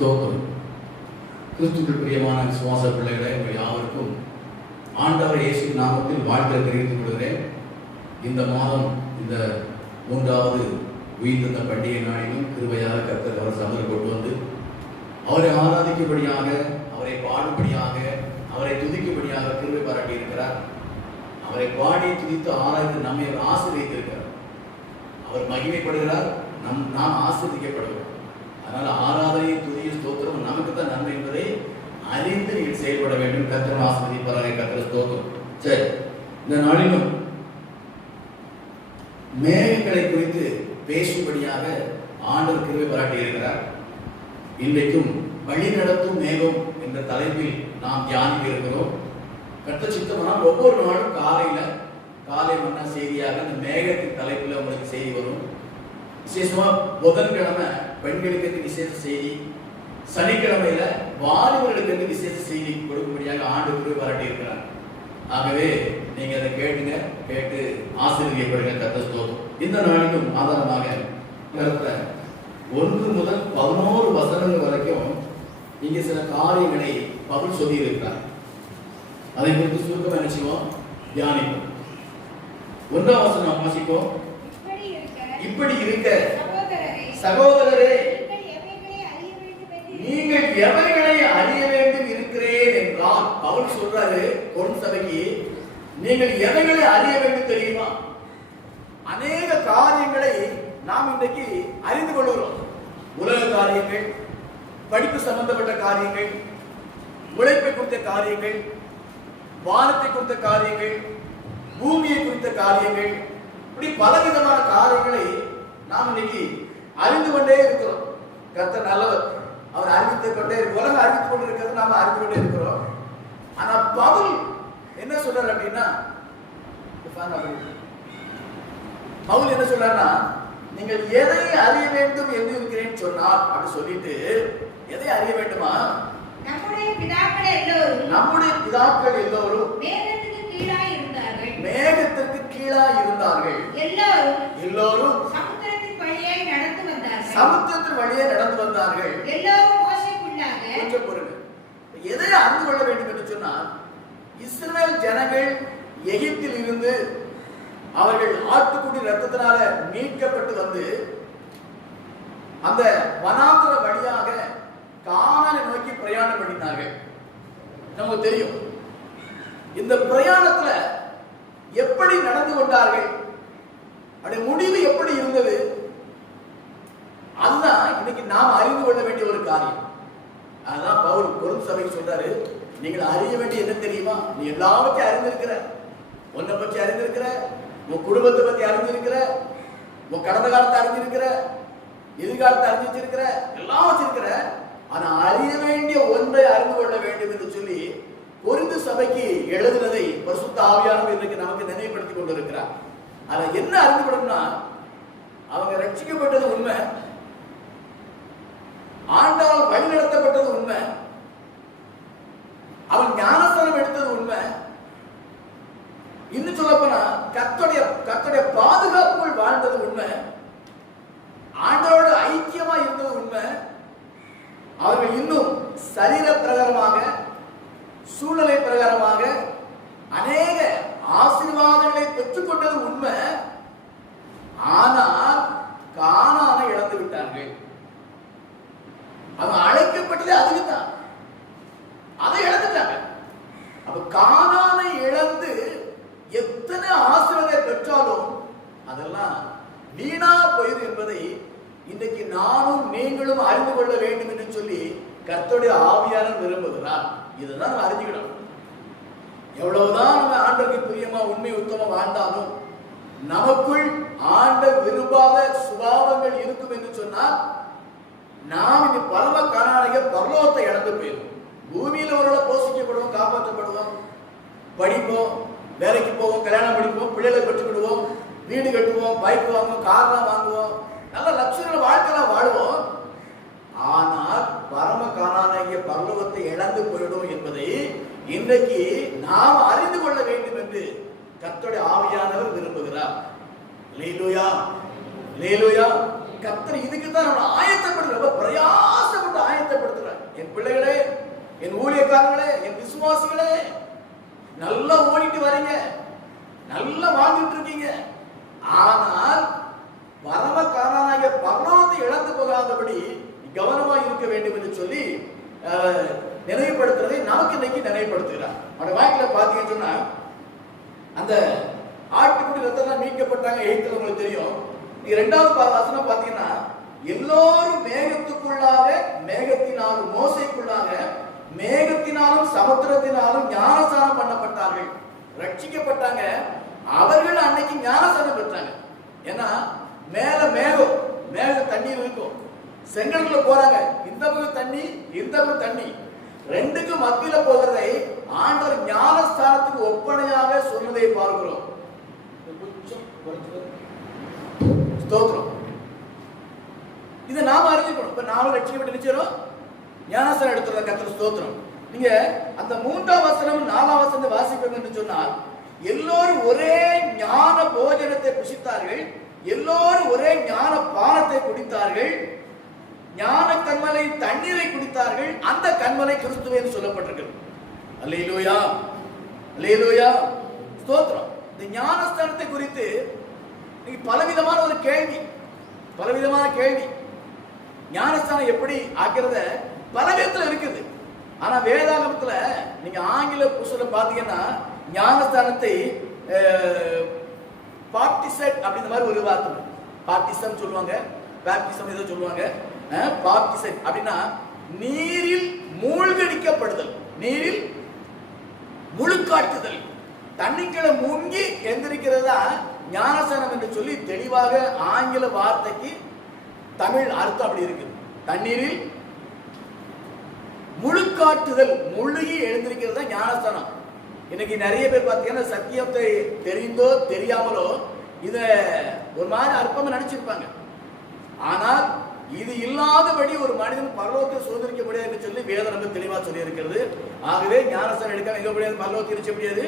ஸ்தோத்திரம். கிறிஸ்துவுக்குள் பிரியமான விசுவாச பிள்ளைகளை உங்கள் யாவருக்கும் ஆண்டவர் இயேசு நாமத்தில் வாழ்த்தை தெரிவித்துக் கொள்கிறேன். இந்த மாதம் இந்த 3வது உயிர்த்த பண்டிகை நாளிலும் கிருபையாக கர்த்தர் அவர் சமர் கொண்டு வந்து அவரை ஆராதிக்கும்படியாக, அவரை பாடும்படியாக, அவரை துதிக்கும்படியாக கிருபை பாராட்டி இருக்கிறார். அவரை பாடி துதித்து ஆராய்ந்து நம்மை ஆசீர்வதித்திருக்கிறார். அவர் மகிமைப்படுகிறார், நாம் ஆசீர்வதிக்கப்படுகிறோம். அதனால ஆராதனை, துதிய, ஸ்தோத்திரம் நமக்கு தான் நன்மை என்பதை அறிந்து நீங்கள் செயல்பட வேண்டும். கர்த்தர் ஆசீர்வதிப்பாராக. கர்த்தர் ஸ்தோத்திரம். சரி, இந்த நாளிலும் மேகங்களை குறித்து பேசும்படியாக ஆண்டவர் கிருபை பாராட்டி இருக்கிறார். இன்றைக்கும் வழி நடத்தும் மேகம் என்ற தலைப்பில் நாம் தியானிக்க இருக்கிறோம். கர்த்தர் சித்தமானால் ஒவ்வொரு நாளும் காலை மன்னா செய்தியாக அந்த மேகத்தின் தலைப்பில் உங்களுக்கு செய்தி வரும். விசேஷமா புதன்கிழமை பெண்களுக்கு விசேஷ செய்தி, சனிக்கிழமையில வாலிபர்களுக்கு விசேஷ செய்தி கொடுக்கும்படியாக ஆண்டு கிருபை பாராட்டி இருக்கிறார். ஆகவே நீங்க அதை கேட்டு ஆசீர்வதிக்கப்படுங்க. கர்த்தர் ஸ்தோத்திரம். இந்த நாளிலும் ஆதாரமாக 1 முதல் 11 வசனங்கள் வரைக்கும் இங்கே சில காரியங்களை பவுல் சொல்லி இருக்கிறார். அதை குறித்து சுருக்கம் என்ன செய்வோம், தியானிப்போம். 1ஆம் வசனம் வாசிப்போம். இப்படி இருக்க சகோதரரே, நீங்கள் எவைகளை அறிய வேண்டும் இருக்கிறேன் என்றால், பவுல் சொல்றாரு கொரிந்து சபைக்கு, நீங்கள் எவைகளை அறிய வேண்டும் தெரியுமா? அநேக காரியங்களை நாம் இன்றைக்கு அறிந்து கொள்கிறோம். உலக காரியங்கள், படிப்பு சம்பந்தப்பட்ட காரியங்கள், உழைப்பை குறித்த காரியங்கள், வானத்தை குறித்த காரியங்கள், பூமியை குறித்த காரியங்கள், இப்படி பலவிதமான காரியங்களை நாம் இன்னைக்கு அறிந்து கொண்டே இருக்கிறோம். கர்த்தர் நல்லவர், அவர் அறிவித்துக் கொண்டே உலகம் அறிவித்துக் கொண்டு இருக்கிறது, நாம அறிந்து கொண்டே இருக்கிறோம். ஆனா பவுல் என்ன சொல்றாரு அப்படின்னா, பவுல் என்ன சொல்றாருன்னா, நீங்கள் எதை அறிய வேண்டும் என்று இருக்கிறேன்னு சொன்னார் அப்படி சொல்லிட்டு, எதை அறிய வேண்டுமா? நம்முடைய பிதாக்கள் எல்லோரும் மேகத்திற்கு கீழாய் இருந்தார்கள். எல்லோரும் சமுத்திரத்தின் வழியே நடந்து வந்தார்கள். கொஞ்சம் பொறுங்க. எதை அறிந்து கொள்ள வேண்டும் என்று சொன்னால், இஸ்ரவேல் ஜனங்கள் எகிப்தில் இருந்து அவர்கள் ஆட்டுக்குட்டி ரத்தத்தினால மீட்கப்பட்டு வந்து அந்த வனாந்தர வழியாக கானானை நோக்கி பிரயாணம் பண்ணினார்கள். நமக்கு தெரியும் இந்த பிரயாணத்துல எப்படி நடந்து கொண்டார்கள், அவருடைய முடிவு எப்படி இருந்தது, அதுதான் இன்னைக்கு நாம் அறிந்து கொள்ள வேண்டிய ஒரு காரியம். அதுதான் பவுல் கொரிந்து சபைக்கு சொல்றாரு, நீங்கள் அறிய வேண்டிய என்ன தெரியுமா? நீ எல்லாவற்றையும் அறிந்திருக்கிற, உன்னை பற்றி அறிந்திருக்கிற, உன் குடும்பத்தை பத்தி அறிஞ்சிருக்கிற, உன் கடந்த காலத்தை அறிஞ்சிருக்கிற, எதிர்காலத்தை அறிஞ்சு வச்சிருக்கிற, எல்லாம் வச்சிருக்கிற. ஆனா அறிய வேண்டிய ஒன்றை அறிந்து கொள்ள வேண்டும் என்று சொல்லி கொரிந்து சபைக்கு எழுதினதை பரிசுத்த ஆவியானவர் இன்றைக்கு நமக்கு நினைவுபடுத்திக் கொண்டிருக்கிறார். அதை என்ன அறிந்து கொள்ளணும்னா, அவங்க ரட்சிக்கப்பட்டது உண்மை, ஆண்டால் வழி நடத்தப்பட்டது உண்மை, அவன் ஞானஸ்தானம் எடுத்தது உண்மை, இன்னும் சொல்லப்போனா கர்த்தருடைய பாதுகாப்புகள் வாழ்ந்தது உண்மை, ஆண்டவரோட ஐக்கியமா இருந்தது உண்மை, அவர்கள் இன்னும் சரீர பிரகாரமாக, சூழ்நிலை பிரகாரமாக அநேக ஆசீர்வாதங்களை பெற்றுக்கொண்டது உண்மை. ஆனால் கானானை இழந்து விட்டார்கள். அவங்க அழைக்கப்பட்டது அதுக்குதான், அதை இழந்துட்டாங்க. அப்ப கானானை இழந்து எத்தனை ஆசீர்வாதத்தை பெற்றாலும் அதெல்லாம் வீணா போயிரு என்பதை இன்றைக்கு நானும் நீங்களும் அறிந்து கொள்ள வேண்டும் என்று சொல்லி கர்த்தருடைய ஆவியானவர் விரும்புகிறார். இதுதான் நம்ம அறிஞ்சுக்கணும். எவ்வளவுதான் நம்ம ஆண்டவருக்கு பிரியமா உண்மை உத்தமமா வாழ்ந்தாலும் நமக்குள் ஆண்டவர் விரும்பாத சுபாவங்கள் இருக்கும் என்று சொன்னால் நாம் இந்த பரம காணானிய பரலோகத்தை இழந்து போயிடும். பூமியில ஒரு போஷிக்கப்படுவோம், காப்பாற்றப்படுவோம், படிப்போம், வேலைக்கு போவோம், கல்யாணம் படிப்போம், பிள்ளைகளை பெற்றுக்கிடுவோம், வீடு கட்டுவோம், பைக் வாங்குவோம், கார்லாம் வாங்குவோம், நல்ல லட்சண வாழ்க்கைலாம் வாழ்வோம். ஆனால் பரம காணானிய பரலோகத்தை இழந்து போயிடும் என்பதை இன்றைக்கு நாம் அறிந்து கொள்ள வேண்டும் என்று கர்த்தருடைய ஆவியானவர் விரும்புகிறார். அல்லேலூயா, அல்லேலூயா. கர்த்தர் இதுக்கு தான் நம்ம ஆயத்தப்பட்டு ரொம்ப பிரயாசப்பட்டு பார்த்து ஆயத்தப்படுத்துறார். என் பிள்ளைகளே, என் ஊழியக்காரர்களே, என் விசுவாசிகளே, நல்லா ஓடிட்டு வரீங்க, நல்லா வாழ்ந்துட்டு இருக்கீங்க. ஆனால் பரம காரணாகிய பரலோகத்தை இழந்து போகாதபடி கவனமாக இருக்க வேண்டும் என்று சொல்லி நினைவுபடுத்துறதை நமக்கு இன்னைக்கு நினைவுபடுத்துகிறார். அவருடைய வாக்கில பாத்தீங்கன்னு சொன்னா, அந்த ஆட்டுக்குடி ரத்தம் மீட்கப்பட்டாங்க எகிப்துல, உங்களுக்கு தெரியும். நீங்க 2வது வசனம் பாத்தீங்கன்னா, எல்லோரும் மேகத்துக்குள்ளாக, மேகத்தினாலும் மோசைக்குள்ளாக, மேகத்தினாலும் சமுத்திரத்தினாலும் ஞானஸ்நானம் பண்ணப்பட்டார்கள், ரட்சிக்கப்பட்டாங்க. அவர்கள் அன்னைக்கு ஞானஸ்நானம் பெற்றாங்க. ஏன்னா மேல மேகம், மேக தண்ணீர் இருக்கும், செங்கல்ல போறாங்க, இந்த பக்கம் தண்ணி, இந்த பக்கம் தண்ணி, ரெண்டுக்கும் மத்தியில போகிறதை ஆண்டவர் ஞானஸ்தானத்துக்கு ஒப்பனையாக சொன்னதை பார்க்கிறோம். ஸ்தோத்திரம். இதை நாம அறிஞ்சுக்கணும். இப்ப நாம ரட்சிக்கப்பட்டு நிச்சயம் ஞானஸ்தானம் எடுத்துறோம். கர்த்தர் ஸ்தோத்திரம். நீங்க அந்த 3ஆம் வசனம் 4ஆம் வசனத்தை வாசிப்போம் என்று சொன்னால், எல்லோரும் ஒரே ஞான போஜனத்தை புசித்தார்கள், எல்லோரும் ஒரே ஞான பானத்தை குடித்தார்கள், ஞான கண்மலை தண்ணீரை குடித்தார்கள், அந்த கண்மலை கிறிஸ்துவே என்று சொல்லப்பட்டிருக்கிறது. அல்லேலூயா, அல்லேலூயா, ஸ்தோத்திரம். இந்த ஞானஸ்தானத்தை குறித்து பலவிதமான ஒரு கேள்வி, பலவிதமான கேள்வி. ஞானஸ்தானம் எப்படி ஆக்கிறத பல விதத்துல இருக்குது. ஆனா வேதாகமத்துல நீங்க ஆங்கில புஸ்தகத்துல பாத்தீங்கன்னா, ஞானஸ்தானத்தை பாப்டிசட் அப்படின்ற மாதிரி ஒரு வார்த்தை, பாப்டிசம் சொல்லுவாங்க, பாப்டிசம் ஏதோ சொல்லுவாங்க. பாப்டிசட் அப்படின்னா நீரில் மூழ்கடிக்கப்படுதல், நீரில் முழுக்காட்டுதல், தண்ணிக்குள்ள மூழ்கி எந்திரிக்கிறதா ஞானஸ்தானம் என்று சொல்லி தெளிவாக ஆங்கில வார்த்தைக்கு தமிழ் அர்த்தம் அப்படி இருக்கு. தண்ணீரில் முழுக்காட்டுதல், முழுகி எழுந்திருக்கிறதா ஞானஸ்தானம். இன்னைக்கு நிறைய பேர் பார்த்தீங்கன்னா சத்தியத்தை தெரிந்தோ தெரியாமலோ இத ஒரு மாதிரி அற்பமா நினைச்சிருப்பாங்க. ஆனால் இது இல்லாதபடி ஒரு மனிதன் பரலோகத்தை சுதந்திரிக்க முடியாது என்று சொல்லி வேதம் ரொம்ப தெளிவா சொல்லி இருக்கிறது. ஆகவே ஞானஸ்தானம் எடுக்க எங்க முடியாது, பரலோகத்தை இருக்க முடியாது,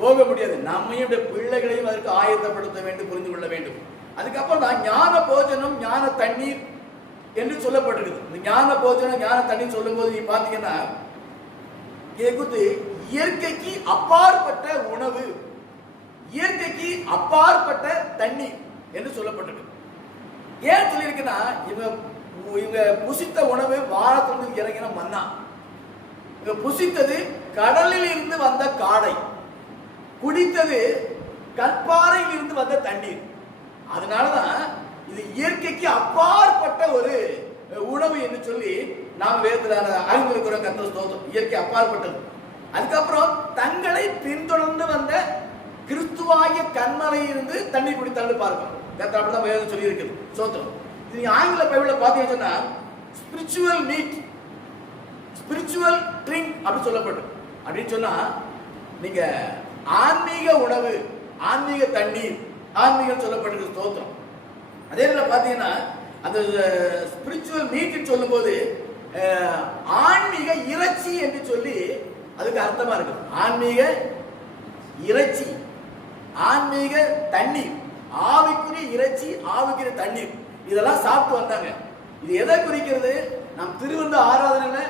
போக முடியாது. நம்மையும் பிள்ளைகளையும் அதற்கு ஆயத்தப்படுத்த வேண்டும், புரிந்து கொள்ள வேண்டும். அதுக்கப்புறம் தான் ஞான போஜனம், ஞான தண்ணீர் என்று சொல்லப்பட்டிருக்குது. இந்த ஞான போஜனம், ஞான தண்ணீர் சொல்லும் போது நீ பாத்தீங்கன்னா, இயற்கைக்கு அப்பாற்பட்ட உணவு, இயற்கைக்கு அப்பாற்பட்ட தண்ணீர் என்று சொல்லப்பட்டிருக்கு. ஏன் சொல்லியிருக்குன்னா, இவங்க புசித்த உணவு வானத்திலிருந்து இறங்கின மன்னா, இவங்க புசித்தது கடலில் இருந்து வந்த காடை, குடித்தது கற்பாறையில் இருந்து வந்த தண்ணீர். அதனாலதான் இது இயற்கைக்கு அப்பாற்பட்ட ஒரு உணவு என்று சொல்லி நாம் வேதத்துல அறிந்திருக்கிறோம். கர்த்தர் ஸ்தோத்திரம். இயற்கை அப்பாற்பட்டது. அதுக்கப்புறம் தங்களை பின்தொடர்ந்து வந்த கிறிஸ்துவாகிய கண்மலையில் இருந்து தண்ணீர் குடித்தாலும் பார்க்கணும். கர்த்தர் அப்படிதான் வேதம் சொல்லி இருக்குது. ஸ்தோத்திரம். இது ஆங்கில பைபிள்ல பாத்தீங்கன்னு சொன்னா ஸ்பிரிச்சுவல் மீட், ஸ்பிரிச்சுவல் ட்ரிங்க் அப்படி சொல்லப்படும். அப்படின்னு சொன்னா நீங்க ஆன்மீக உணவு, ஆன்மீக தண்ணீர், ஆன்மீகம் சொல்லப்பட்டிருக்கு. ஸ்தோத்திரம். அதே போல பாத்தீங்கன்னா அந்த ஸ்பிரிச்சுவல் மீட் சொல்லும் போது ஆன்மீக இறைச்சி என்று சொல்லி அதுக்கு அர்த்தமா இருக்கு. ஆன்மீக இறைச்சி, ஆன்மீக தண்ணீர், ஆவிக்குரிய இறைச்சி, ஆவிக்குரிய தண்ணீர், இதெல்லாம் சாப்பிட்டு வந்தாங்க. இது எதை குறிக்கிறது? நாம் திருவிருந்து ஆராதனையில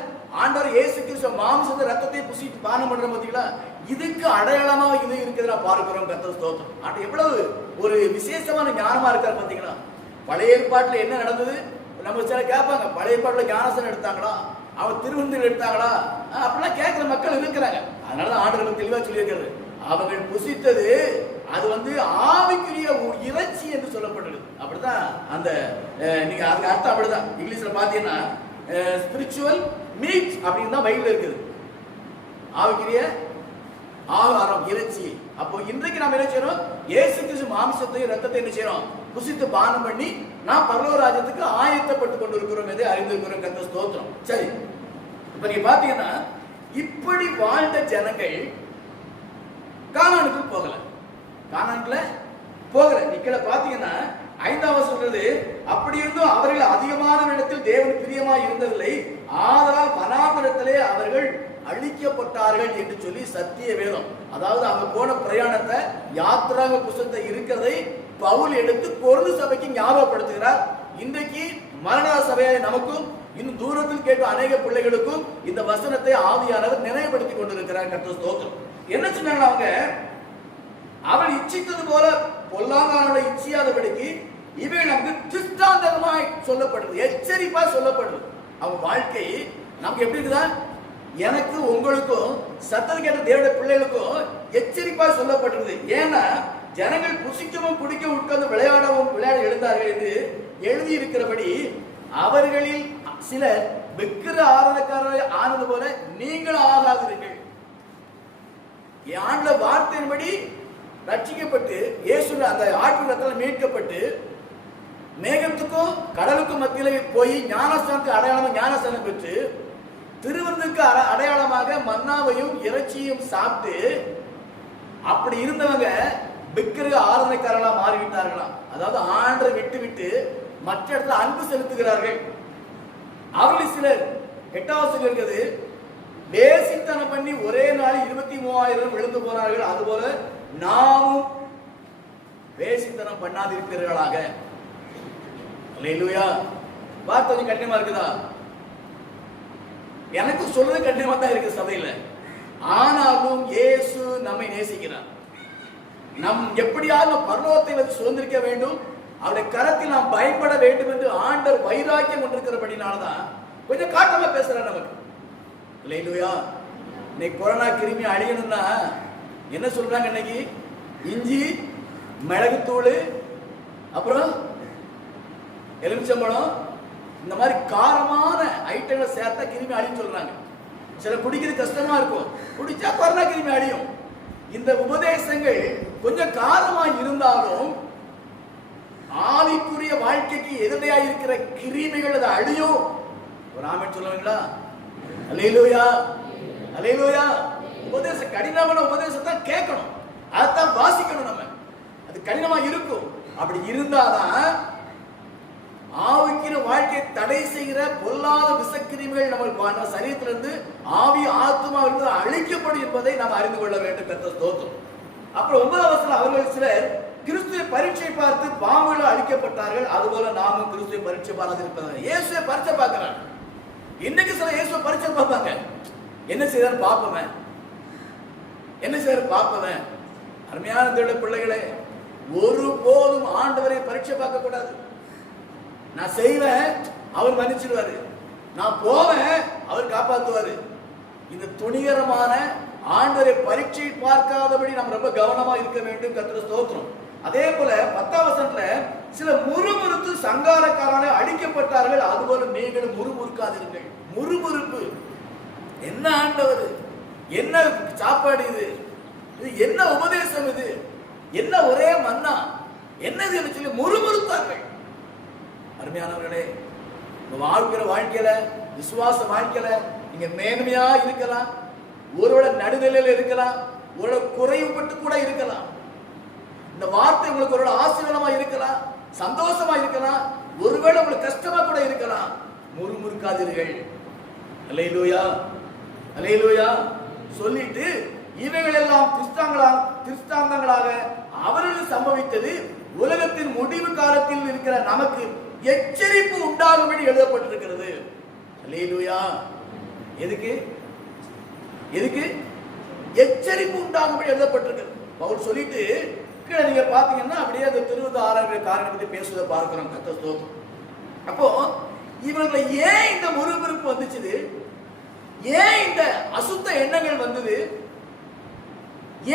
ஆண்டவர் இயேசு கிறிஸ்து மாம்சத்தை ரத்தத்தை புசித்து பானம் பண்றோம் பாத்தீங்களா, இதுக்கு அடையாளமாக இது இருக்கிறத பார்க்கிறோம். கர்த்தர் ஸ்தோத்திரம். ஆனா எவ்வளவு ஒரு விசேஷமான ஞானமா இருக்காரு பாத்தீங்களா. பழைய ஏற்பாட்டுல என்ன நடந்தது? நம்ம சில கேட்பாங்க, பழைய ஏற்பாட்டுல ஞானஸ்தானம் எடுத்தாங்களா, அவர் திருவிருந்துகள் எடுத்தாங்களா, அப்படிலாம் கேட்கிற மக்கள் இருக்கிறாங்க. அதனாலதான் ஆண்டவர் தெளிவா சொல்லி இருக்கிறது, அவர்கள் புசித்தது அது ஆவிக்குரிய இறைச்சி என்று சொல்லப்பட்டிருக்கு. அப்படிதான் அந்த நீங்க அதுக்கு அர்த்தம் அப்படிதான். இங்கிலீஷ்ல பாத்தீங்கன்னா ஸ்பிரிச்சுவல் மீட் அப்படின்னு தான் பைபிள்ல இருக்குது. ஆவிக்குரிய ஆகாரம், இறைச்சி. அப்போ இன்றைக்கு நாம் என்ன செய்யறோம்? இயேசு கிறிஸ்து மாம்சத்தையும் ரத்தத்தை என்ன செய்யறோம்? புசித்து பானம் பண்ணி நாம் பரலோக ராஜ்யத்துக்கு ஆயத்தப்பட்டு கொண்டு இருக்கிறோம் என்று அறிந்திருக்கிறோம். கர்த்தர் ஸ்தோத்திரம். சரி, இப்ப நீங்க பாத்தீங்கன்னா இப்படி வாழ்ந்த ஜனங்கள் கானானுக்கு போகல, கானான்ல போகல. நீங்க பாத்தீங்கன்னா 5வது சொல்றது, அப்படி இருந்தும் அவர்கள் அதிகமான இடத்தில் தேவன் பிரியமா இருந்ததில்லை, ஆதலால் வனாந்தரத்திலே அவர்கள் அழிக்கப்பட்டார்கள் என்று சொல்லி சத்திய வேதம். அதாவது அவங்க போன பிரயாணத்தை, யாத்திராக புஸ்தகத்தை இருக்கிறதை பவுல் எடுத்து கொரிந்து சபைக்கு ஞாபகப்படுத்துகிறார். இன்றைக்கு மரண சபையை நமக்கும் இன்னும் தூரத்தில் கேட்கும் அநேக பிள்ளைகளுக்கும் இந்த வசனத்தை ஆவியானவர் நினைவுபடுத்தி கொண்டிருக்கிறார். கர்த்தர் ஸ்தோத்திரம். என்ன சொன்னாங்க அவங்க? அவள் இச்சித்தது போல பொல்லாங்கானோட இச்சியாதபடிக்கு இவைகள் நமக்கு திருஷ்டாந்தமாய் சொல்லப்படுது, எச்சரிப்பா சொல்லப்படுது. அவங்க வாழ்க்கை நமக்கு எப்படி இருக்குதா? எனக்கு உங்களுக்கும் சத்தம் கேட்ட தேவனுடைய பிள்ளைகளுக்கும் எச்சரிப்பா சொல்லப்படுறது. ஏன்னா ஜனங்கள் புசிக்கவும் குடிக்க உட்கார்ந்து விளையாட எழுந்தார்கள் என்று எழுதி இருக்கிறபடி அவர்களில் சிலர் விக்கிர ஆராதனைக்காரர்கள் ஆனது போல நீங்கள் ஆகாதீர்கள். ஆண்ட வார்த்தையின்படி ரட்சிக்கப்பட்டு இயேசு அந்த ஆற்று ரத்தத்தில் மீட்கப்பட்டு மேகத்துக்கும் கடலுக்கும் மத்தியில போய் ஞானஸ்தானத்துக்கு அடையாளமாக ஞானஸ்தானம் பெற்று திருவிருந்துக்கு அடையாளமாக மன்னாவையும் இறைச்சியும் சாப்பிட்டு அப்படி இருந்தவங்க விக்கிர ஆராதனைக்காரர்களா மாறிவிட்டார்களாம். அதாவது ஆண்டரை விட்டு விட்டு மற்ற இடத்துல அன்பு செலுத்துகிறார்கள். அவர்கள் சிலர் 8வது இருக்குது, வேசித்தனம் பண்ணி ஒரே நாளில் 23,000 விழுந்து போனார்கள். அதுபோல நாமும் வேசித்தனம் பண்ணாதிருப்பீர்களாக. அல்லேலூயா. வார்த்தை கொஞ்சம் கடினமா இருக்குதா? எனக்கு சொல்றது கடினமா தான் இருக்கு சபையில. ஆனாலும் இயேசு நம்மை நேசிக்கிறார். நம் எப்படியாவது பரலோகத்தை வந்து சுதந்திரிக்க வேண்டும், அவருடைய கரத்தில் நாம் பயப்பட வேண்டும் என்று ஆண்டவர் வைராக்கியம் கொண்டிருக்கிறபடினால்தான் கொஞ்சம் காட்டமா பேசுறார் நமக்கு. அல்லேலூயா. இன்னைக்கு கொரோனா கிருமி அழியணும்னா என்ன சொல்றாங்க? இன்னைக்கு இஞ்சி, மிளகுத்தூள், அப்புறம் எலுமிச்சம்பழம், இந்த மாதிரி காரமான ஐட்டங்களை சேர்த்தா கிருமி அழியும் சொல்றாங்க. சில குடிக்கிறது கஷ்டமா இருக்கும், குடிச்சா கொரோனா கிருமி அழியும். இந்த உபதேசங்கள் கொஞ்சம் காரமா இருந்தாலும் ஆவிக்குரிய வாழ்க்கைக்கு எதிரையா இருக்கிற கிருமிகள் அது அழியும். ஒரு ஆமென் சொல்லுவீங்களா? அல்லேலூயா, அல்லேலூயா. உபதேசம் கடினமான உபதேசத்தை கேட்கணும், அதைத்தான் வாசிக்கணும். நம்ம அது கடினமா இருக்கும். அப்படி இருந்தாதான் ஆவிக்கிற வாழ்க்கையை தடை செய்கிற பொல்லாத விஷக்கிருமிகள் நம்ம சரீரத்திலிருந்து ஆவி ஆத்மாவிலிருந்து அழிக்கப்படும் என்பதை நாம் அறிந்து கொள்ள வேண்டும். கர்த்தர் ஸ்தோத்திரம். அப்புறம் 9வது வசனம், அவர்கள் சிலர் கிறிஸ்துவை பரீட்சை பார்த்து பாம்புகள் அழிக்கப்பட்டார்கள். அதுபோல நாமும் கிறிஸ்துவை பரீட்சை பார்த்து இருப்பதாக. இயேசுவை பரீட்சை பார்க்கிறாங்க. இன்னைக்கு சில இயேசுவை பரீட்சை பார்ப்பாங்க. என்ன செய்யறாரு பார்ப்பவன், என்ன செய்யறாரு பார்ப்பவன். அருமையான தேவனுடைய பிள்ளைகளே, ஒருபோதும் ஆண்டவரை பரீட்சை பார்க்க கூடாது. நான் செய்வேன், அவர் மன்னிச்சிடுவாரு. நான் போவேன், அவர் காப்பாற்றுவாரு. இந்த துணிகரமான ஆண்டவரை பரீட்சை பார்க்காதபடி நாம் ரொம்ப கவனமா இருக்க வேண்டும். கர்த்தர் ஸ்தோத்திரம். அதே போல 10வது வசனத்துல சில முறுமுறுத்து சங்காரக்காரனை அடிக்கப்பட்டார்கள். அதுபோல நீங்களும் முறுமுறுக்காதீர்கள். முறுமுறுப்பு என்ன? ஆண்டவர் என்ன சாப்பாடு இது? இது என்ன உபதேசம்? இது என்ன ஒரே மன்னா? என்னது என்று சொல்லி முறுமுறுத்தார்கள். அருமையானவர்களே, வாழ்க்கிற வாழ்க்கையில, விசுவாச வாழ்க்கையில நீங்க மேன்மையா இருக்கலாம், ஒருவேளை நடுநிலையில இருக்கலாம், ஒரு குறைவுபட்டு கூட இருக்கலாம். இந்த வார்த்தை உங்களுக்கு ஒரு ஆசீர்வாதமா இருக்கலாம், சந்தோஷமா இருக்கலாம், ஒருவேளை உங்களுக்கு கஷ்டமா கூட இருக்கலாம். முறுமுறுக்காதீர்கள். அல்லேலூயா, அல்லேலூயா சொல்லிட்டு இவைகள் எல்லாம் திருஷ்டாந்தங்களாக அவர்கள் சம்பவித்தது உலகத்தின் முடிவு காலத்தில் இருக்கிற நமக்கு எச்சரிப்பு உண்டாகும்படி எழுதப்பட்டிருக்கிறது. அல்லேலூயா. எதுக்கு? எதுக்கு? எச்சரிப்பு உண்டாகும்படி எழுதப்பட்டிருக்கிறது. பவுல் சொல்லிட்டு கீழே நீங்க பாத்தீங்கன்னா அப்படியே அந்த 26 காரணத்தை பத்தி பேசுவதை பார்க்கிறோம். கர்த்தர் ஸ்தோத்திரம். அப்போ இவங்களை ஏன் இந்த முறுமுறுப்பு வந்துச்சு? ஏன் இந்த அசுத்த எண்ணங்கள் வந்தது?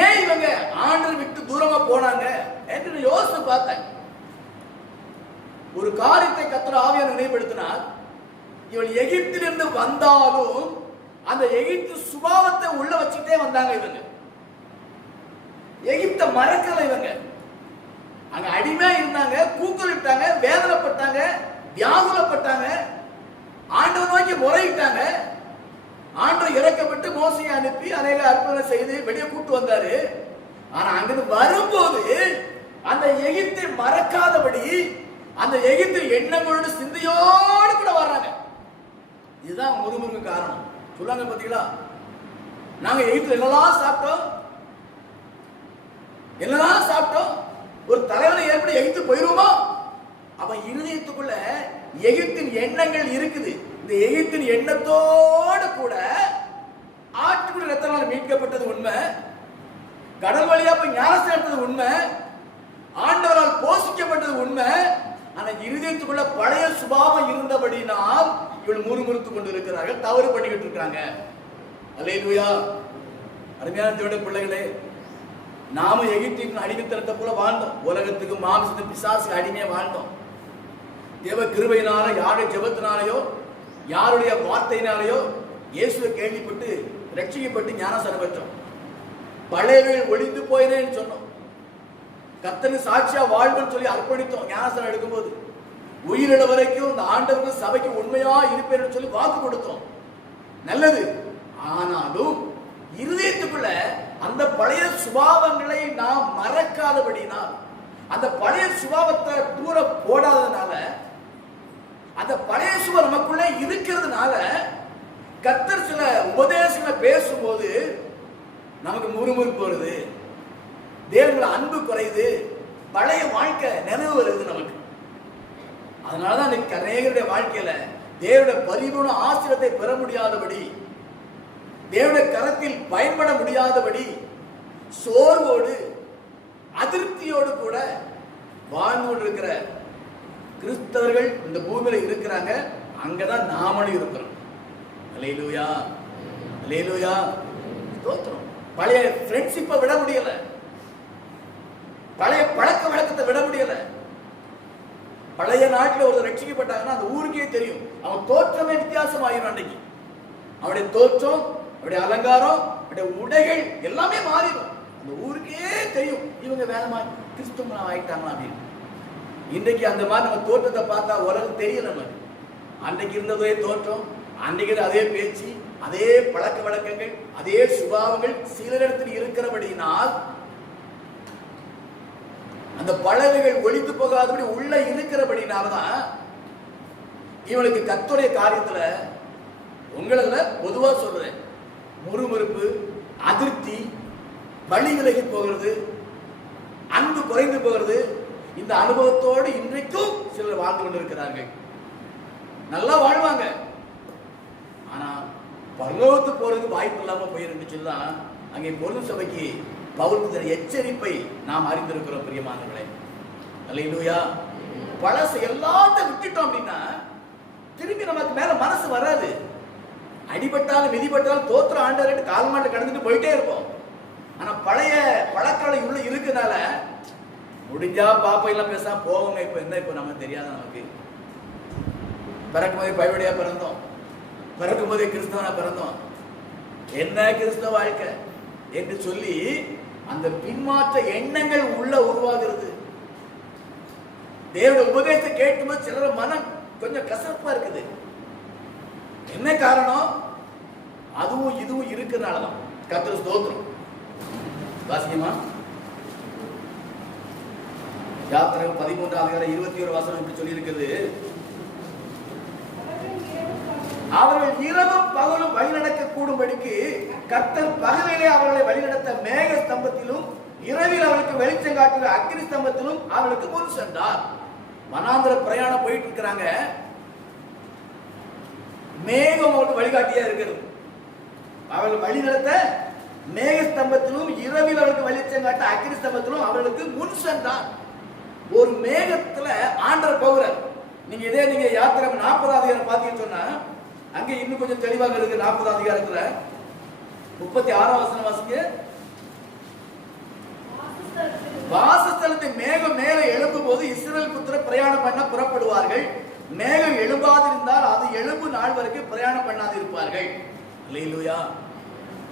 ஏன் இவங்க ஆண்டவரை விட்டு தூரமா போனாங்க என்று யோசித்து பார்த்தேன். ஒரு காரியத்தை கர்த்தர் ஆவியானவர் நினைவுபடுத்தினார். இவள் எகிப்திலிருந்து வந்தாலும் அந்த எகிப்து சுபாவத்தை உள்ள வச்சுட்டே வந்தாங்க. இவங்க எகிப்தை மறக்கல. இவங்க அங்க அடிமையா இருந்தாங்க, கூக்குலிட்டாங்க, வேதனைப்பட்டாங்க, வியாகுலப்பட்டாங்க, ஆண்டவர் நோக்கி முறையிட்டாங்க. ஆண்டவர் இறக்கப்பட்டு மோசையை அனுப்பி அநேக அற்புதம் செய்து வெளியே கூட்டு வந்தாரு. ஆனா அங்கிருந்து வரும்போது அந்த எகிப்தை மறக்காதபடி அந்த எகிப்து எண்ணங்களோடு சிந்தையோடு கூட வர்றாங்க. இதுதான் முறுமுறுக்கு காரணம். சொல்லாங்க பாத்தீங்களா? நாங்க எகிப்துல என்னெல்லாம் சாப்பிட்டோம், ஒரு தலைவனை ஏற்படி எகிப்து போயிருவோமா? அவன் இருதயத்துக்குள்ள எகிப்தின் எண்ணங்கள் இருக்குது. இந்த எகிப்தின் எண்ணத்தோடு கூட ஆட்டுக்குடி ரத்தத்தால் மீட்கப்பட்டது உண்மை, கடல் வழியா போய் ஞானஸ்நானம் எடுத்தது உண்மை, ஆண்டவரால் போஷிக்கப்பட்டது உண்மை. ஆனா இருதயத்துக்குள்ள பழைய சுபாவம் இருந்தபடினால் இவள் முறுமுறுத்துக் கொண்டு இருக்கிறார்கள், தவறு பண்ணிக்கிட்டு இருக்காங்க. அல்லேலூயா. அருமையான தேவனுடைய பிள்ளைகளே, நாம எகிப்தின் அடிமைத்தனத்தை போல வாழ்ந்தோம். உலகத்துக்கு மாம்சத்துக்கு பிசாசுக்கு அடிமையா வாழ்ந்தோம். தேவ கிருபையினால, யாருடைய ஜெபத்தினாலேயோ யாருடைய வார்த்தையினாலேயோ இயேசுவை கேள்விப்பட்டு ரட்சிக்கப்பட்டு ஞானஸ்நானம் பெற்றோம். பழையவைகள் ஒழிந்து போயினேன்னு சொன்னோம். கர்த்தருக்கு சாட்சியா வாழ்வுன்னு சொல்லி அர்ப்பணித்தோம். ஞானஸ்நானம் எடுக்கும்போது உயிரிழ வரைக்கும் இந்த ஆண்டவருக்கு சபைக்கு உண்மையா இருப்பேன்னு சொல்லி வாக்கு கொடுத்தோம். நல்லது. ஆனாலும் இருதயத்துக்குள்ள அந்த பழைய சுபாவங்களை நாம் மறக்காதபடினால், அந்த பழைய சுபாவத்தை தூர போடாததுனால, அந்த பழைய சுபாவம் நமக்குள்ளே இருக்கிறதுனால கர்த்தர் சில உபதேசங்களை பேசும்போது நமக்கு முறுமுறுப்பு வருது, தேவனுடைய அன்பு குறையுது, பழைய வாழ்க்கை நினைவு வருது நமக்கு. அதனாலதான் இன்னைக்கு அநேகருடைய வாழ்க்கையில தேவனுடைய பரிபூர்ண ஆசீர்வாதத்தை பெற முடியாதபடி, தேவனுடைய கரத்தில் பயன்பட முடியாதபடி சோர்வோடு அதிருப்தியோடு கூட வாழ்ந்து கொண்டிருக்கிற கிறிஸ்தவர்கள் இந்த பூமியில இருக்கிறாங்க. அங்கதான் நாமளும் இருக்கிறோம். அல்லேலூயா, அல்லேலூயா. ஸ்தோத்திரம். பழைய ஃப்ரெண்ட்ஷிப்பை விட முடியல, பழைய பழக்க வழக்கத்தை விட முடியல. பழைய நாட்டில் ஒரு ரட்சிக்கப்பட்டாங்கன்னா அந்த ஊருக்கே தெரியும். அவன் தோற்றமே வித்தியாசமாயிரும். அன்னைக்கு அவருடைய தோற்றம், அவருடைய அலங்காரம், அவருடைய உடைகள் எல்லாமே மாறிடும். அந்த ஊருக்கே தெரியும் இவங்க வேலை கிறிஸ்துவ ஆயிட்டாங்களா அப்படின்னு. இன்றைக்கு அந்த மாதிரி நம்ம தோற்றத்தை பார்த்தா உலகம் தெரியல நமக்கு. அன்றைக்கு இருந்ததே தோற்றம், அன்றைக்கு அதே பேச்சு, அதே பழக்க வழக்கங்கள், அதே சுபாவங்கள் சிலரிடத்தில் இருக்கிறபடினால் அந்த பழகுகள் ஒழித்து போகாதபடி உள்ள இருக்கிறபடினால்தான் இவனுக்கு கர்த்தருடைய காரியத்துல உங்கள பொதுவா சொல்றேன், முறுமுறுப்பு, அதிருப்தி, வழி விலகி போகிறது, அன்பு குறைந்து போகிறது. இந்த அனுபவத்தோடு இன்றைக்கும் சிலர் வாழ்ந்து கொண்டிருக்கிறார்கள். நல்லா வாழ்வாங்க, ஆனா பரலோகத்துக்கு போறதுக்கு வாய்ப்பு இல்லாம போயிருந்துச்சுதான் அங்கே பொருள் சபைக்கு பவுல் எச்சரிப்பை நாம் அறிந்திருக்கிறோம். பிரியமானவர்களே, அல்லேலூயா. பழசு எல்லாத்தையும் விட்டுட்டோம் அப்படின்னா திரும்பி நமக்கு மேல மனசு வராது. அடிபட்டாலும் மிதிப்பட்டாலும் தோத்திர ஆண்டவர்கிட்ட கால் மாட்டு கடந்துட்டு போயிட்டே இருப்போம். ஆனா பழைய பழக்கங்களை உள்ள இருக்குனால முடிஞ்சா பாப்பா எல்லாம் பேசாம போவோங்க. இப்ப என்ன, இப்ப நமக்கு தெரியாத, நமக்கு பிறக்கும் போதே பைவடியா பிறந்தோம், பிறக்கும் போதே கிறிஸ்தவனா பிறந்தோம், என்ன கிறிஸ்தவ வாழ்க்கை என்று சொல்லி அந்த பின்மாற்ற எண்ணங்கள் உள்ள உருவாகிறது. தேவனுடைய உபதேசத்தை கேட்கும்போது சிலர் மனம் கொஞ்சம் கசப்பா இருக்குது. என்ன காரணம்? அதுவும் இதுவும் இருக்கிறனாலதான். கர்த்தர் ஸ்தோத்திரம். வாசிக்கமா யாத்திரை 13:21 இப்படி சொல்லி இருக்குது, அவர்கள் இரவும் பகலும் வழிநடக்க கூடும்படிக்கு கர்த்தர் பகலிலே அவர்களை வழிநடத்த மேக ஸ்தம்பத்திலும் இரவில் அவர்களுக்கு வெளிச்சம் காட்டுகிற அக்னி ஸ்தம்பத்திலும் அவர்களுக்கு முன் சென்றார். வனாந்திர பிரயாணம் போயிட்டு இருக்கிறாங்க. மேகம் அவர்களுக்கு வழிகாட்டியா இருக்கிறது. அவர்கள் வழிநடத்த மேக ஸ்தம்பத்திலும் இரவில் அவர்களுக்கு வெளிச்சம் காட்ட அக்னி ஸ்தம்பத்திலும் அவர்களுக்கு முன் சென்றார். ஒரு மேகத்துல ஆண்டவர் போகிறார். நீங்க யாத்திரை 40 அதிகாரம் பார்த்தீங்கன்னு சொன்னா அங்க இன்னும் கொஞ்சம் தெளிவாக இருக்கு. 40 அதிகாரத்துல 36 வசனம் வாசிங்க. வாசஸ்தலத்தை மேகம் மேல எழும்பும் போது இஸ்ரவேல் புத்திரர் பிரயாணம் பண்ண புறப்படுவார்கள். மேகம் எழும்பாதிருந்தால் அது எழும்பு நாள் வரைக்கும் பிரயாணம் பண்ணாது இருப்பார்கள். அல்லேலூயா.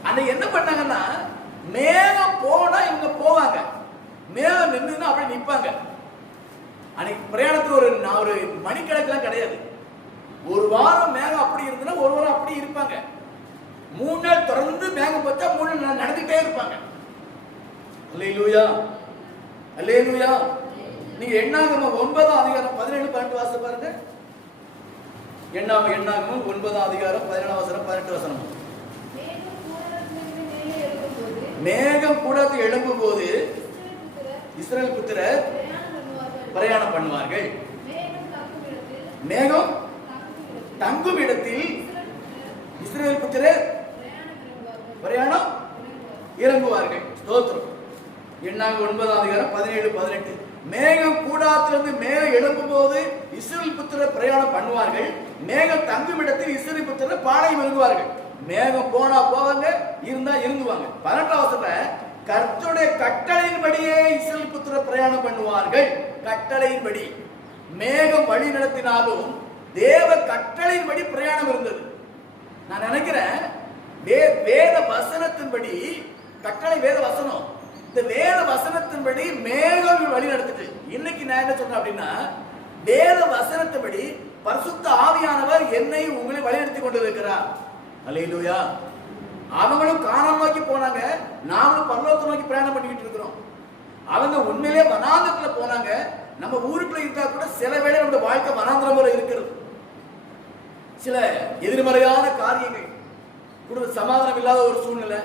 அன்னைக்கு என்ன பண்ணாங்கன்னா, மேகம் போனா இவங்க போவாங்க, மேகம் நின்றுனா அப்படி நிற்பாங்க. அன்னைக்கு பிரயாணத்துக்கு ஒரு மணிக்கணக்கெல்லாம் கிடையாது. ஒரு வாரம் மேகம் அப்படி இருந்ததுன்னா ஒரு வாரம் அப்படி இருப்பாங்க. 3 நாள் தொடர்ந்து மேகம் பார்த்தா 3 நாள் நடந்துட்டே இருப்பாங்க. அல்லேலூயா, அல்லேலூயா. நீங்க எண்ணாகமம் 9 அதிகாரம் 17, 18 வாச பாருங்க. எண்ணாகமம் 9 அதிகாரம் 17 வசனம் 18 வசனம். மேகம் கூடாரத்தில் எழும்பும் போது இஸ்ரவேல் புத்திரர் பிரயாணம் பண்ணுவார்கள். மேகம் தங்கும் இடத்தில் இஸ்ரவேல் புத்திரர் பிரயாணம் இறங்குவார்கள். ஸ்தோத்திரம். எண்ணாங்க 9:17-18. மேகம் கூடாரத்திலிருந்து மேகம் எழும்பும் போது இஸ்ரவேல் புத்திரர் பிரயாணம் பண்ணுவார்கள். மேகம் தங்கும் இடத்தில் இஸ்ரவேல் புத்திரர் பாளையம் இறங்குவார்கள். மேகம் போனா போவாங்க, இருந்தா இருந்துவாங்க. 18 கர்த்தருடைய கட்டளையின்படியே இஸ்ரவேல் புத்திரர் பிரயாணம் பண்ணுவார்கள். கட்டளையின்படி மேகம் வழி நடத்தினாலும் தேவ கட்டளையின்படி பிரயாணம் இருந்தது. நான் நினைக்கிறேன் வேத வசனத்தின்படி, கட்டளை வேத வசனம், இந்த வேத வசனத்தின்படி மேகம் வழி நடத்துது. இன்னைக்கு நான் என்ன சொல்றேன் அப்படின்னா, வேத வசனத்தின்படி பரிசுத்த ஆவியானவர் என்னை உங்களை வழிநடத்தி கொண்டிருக்கிறார். அல்லேலூயா. அவங்களும் கானான் நோக்கி போனாங்க, நாமளும் பரலோகத்தை நோக்கி பிரயாணம் பண்ணிக்கிட்டு இருக்கிறோம். அவங்க உண்மையிலே வனாந்தரத்துல போனாங்க. நம்ம ஊருக்குள்ள இருந்தா கூட சில வேளை நம்ம வாழ்க்கை வனாந்தரம் போல இருக்கிறது. சில எதிர்மறையான காரியங்கள், குடும்ப சமாதானம் இல்லாத ஒரு சூழ்நிலை,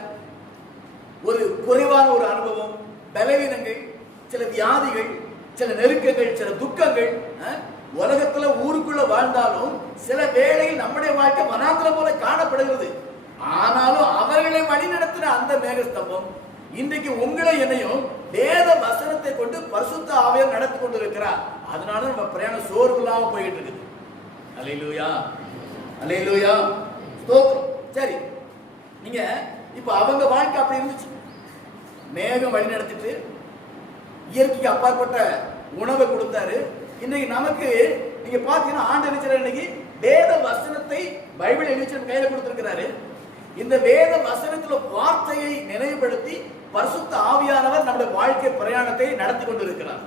ஒரு குறைவான ஒரு அனுபவம், பலவீனங்கள், சில வியாதிகள், சில நெருக்கங்கள், சில துக்கங்கள். உலகத்துல ஊருக்குள்ள வாழ்ந்தாலும் சில வேளையில் நம்முடைய வாழ்க்கை வனாந்தரம் போல காணப்படுகிறது. ஆனாலும் அவர்களை வழி நடத்தின அந்த மேகஸ்தம்பம் இன்றைக்கு உங்களை என்னையும் வேத வசனத்தை கொண்டு பரிசுத்த ஆவியார் நடத்தி கொண்டிருக்கிறார். அதனால நம்ம பிரயாணம் சோர்வு இல்லாம போயிட்டு இருக்குது. அல்லேலூயா, அல்லேலூயா, ஸ்தோத்திரம். சரி, நீங்க இப்ப அவங்க வாழ்க்கை அப்படி இருந்துச்சு. மேகம் வழி நடத்திட்டு இயற்கைக்கு அப்பாற்பட்ட உணவை கொடுத்தாரு. இன்னைக்கு நமக்கு நீங்க பாத்தீங்கன்னா ஆண்டவர் இன்னைக்கு வேத வசனத்தை பைபிள் எழுதி கையில கொடுத்திருக்கிறாரு. இந்த வேத வசனத்துல வார்த்தையை நினைவுபடுத்தி பரிசுத்த ஆவியானவர் நம்முடைய வாழ்க்கை பிரயாணத்தை நடத்தி கொண்டிருக்கிறார்.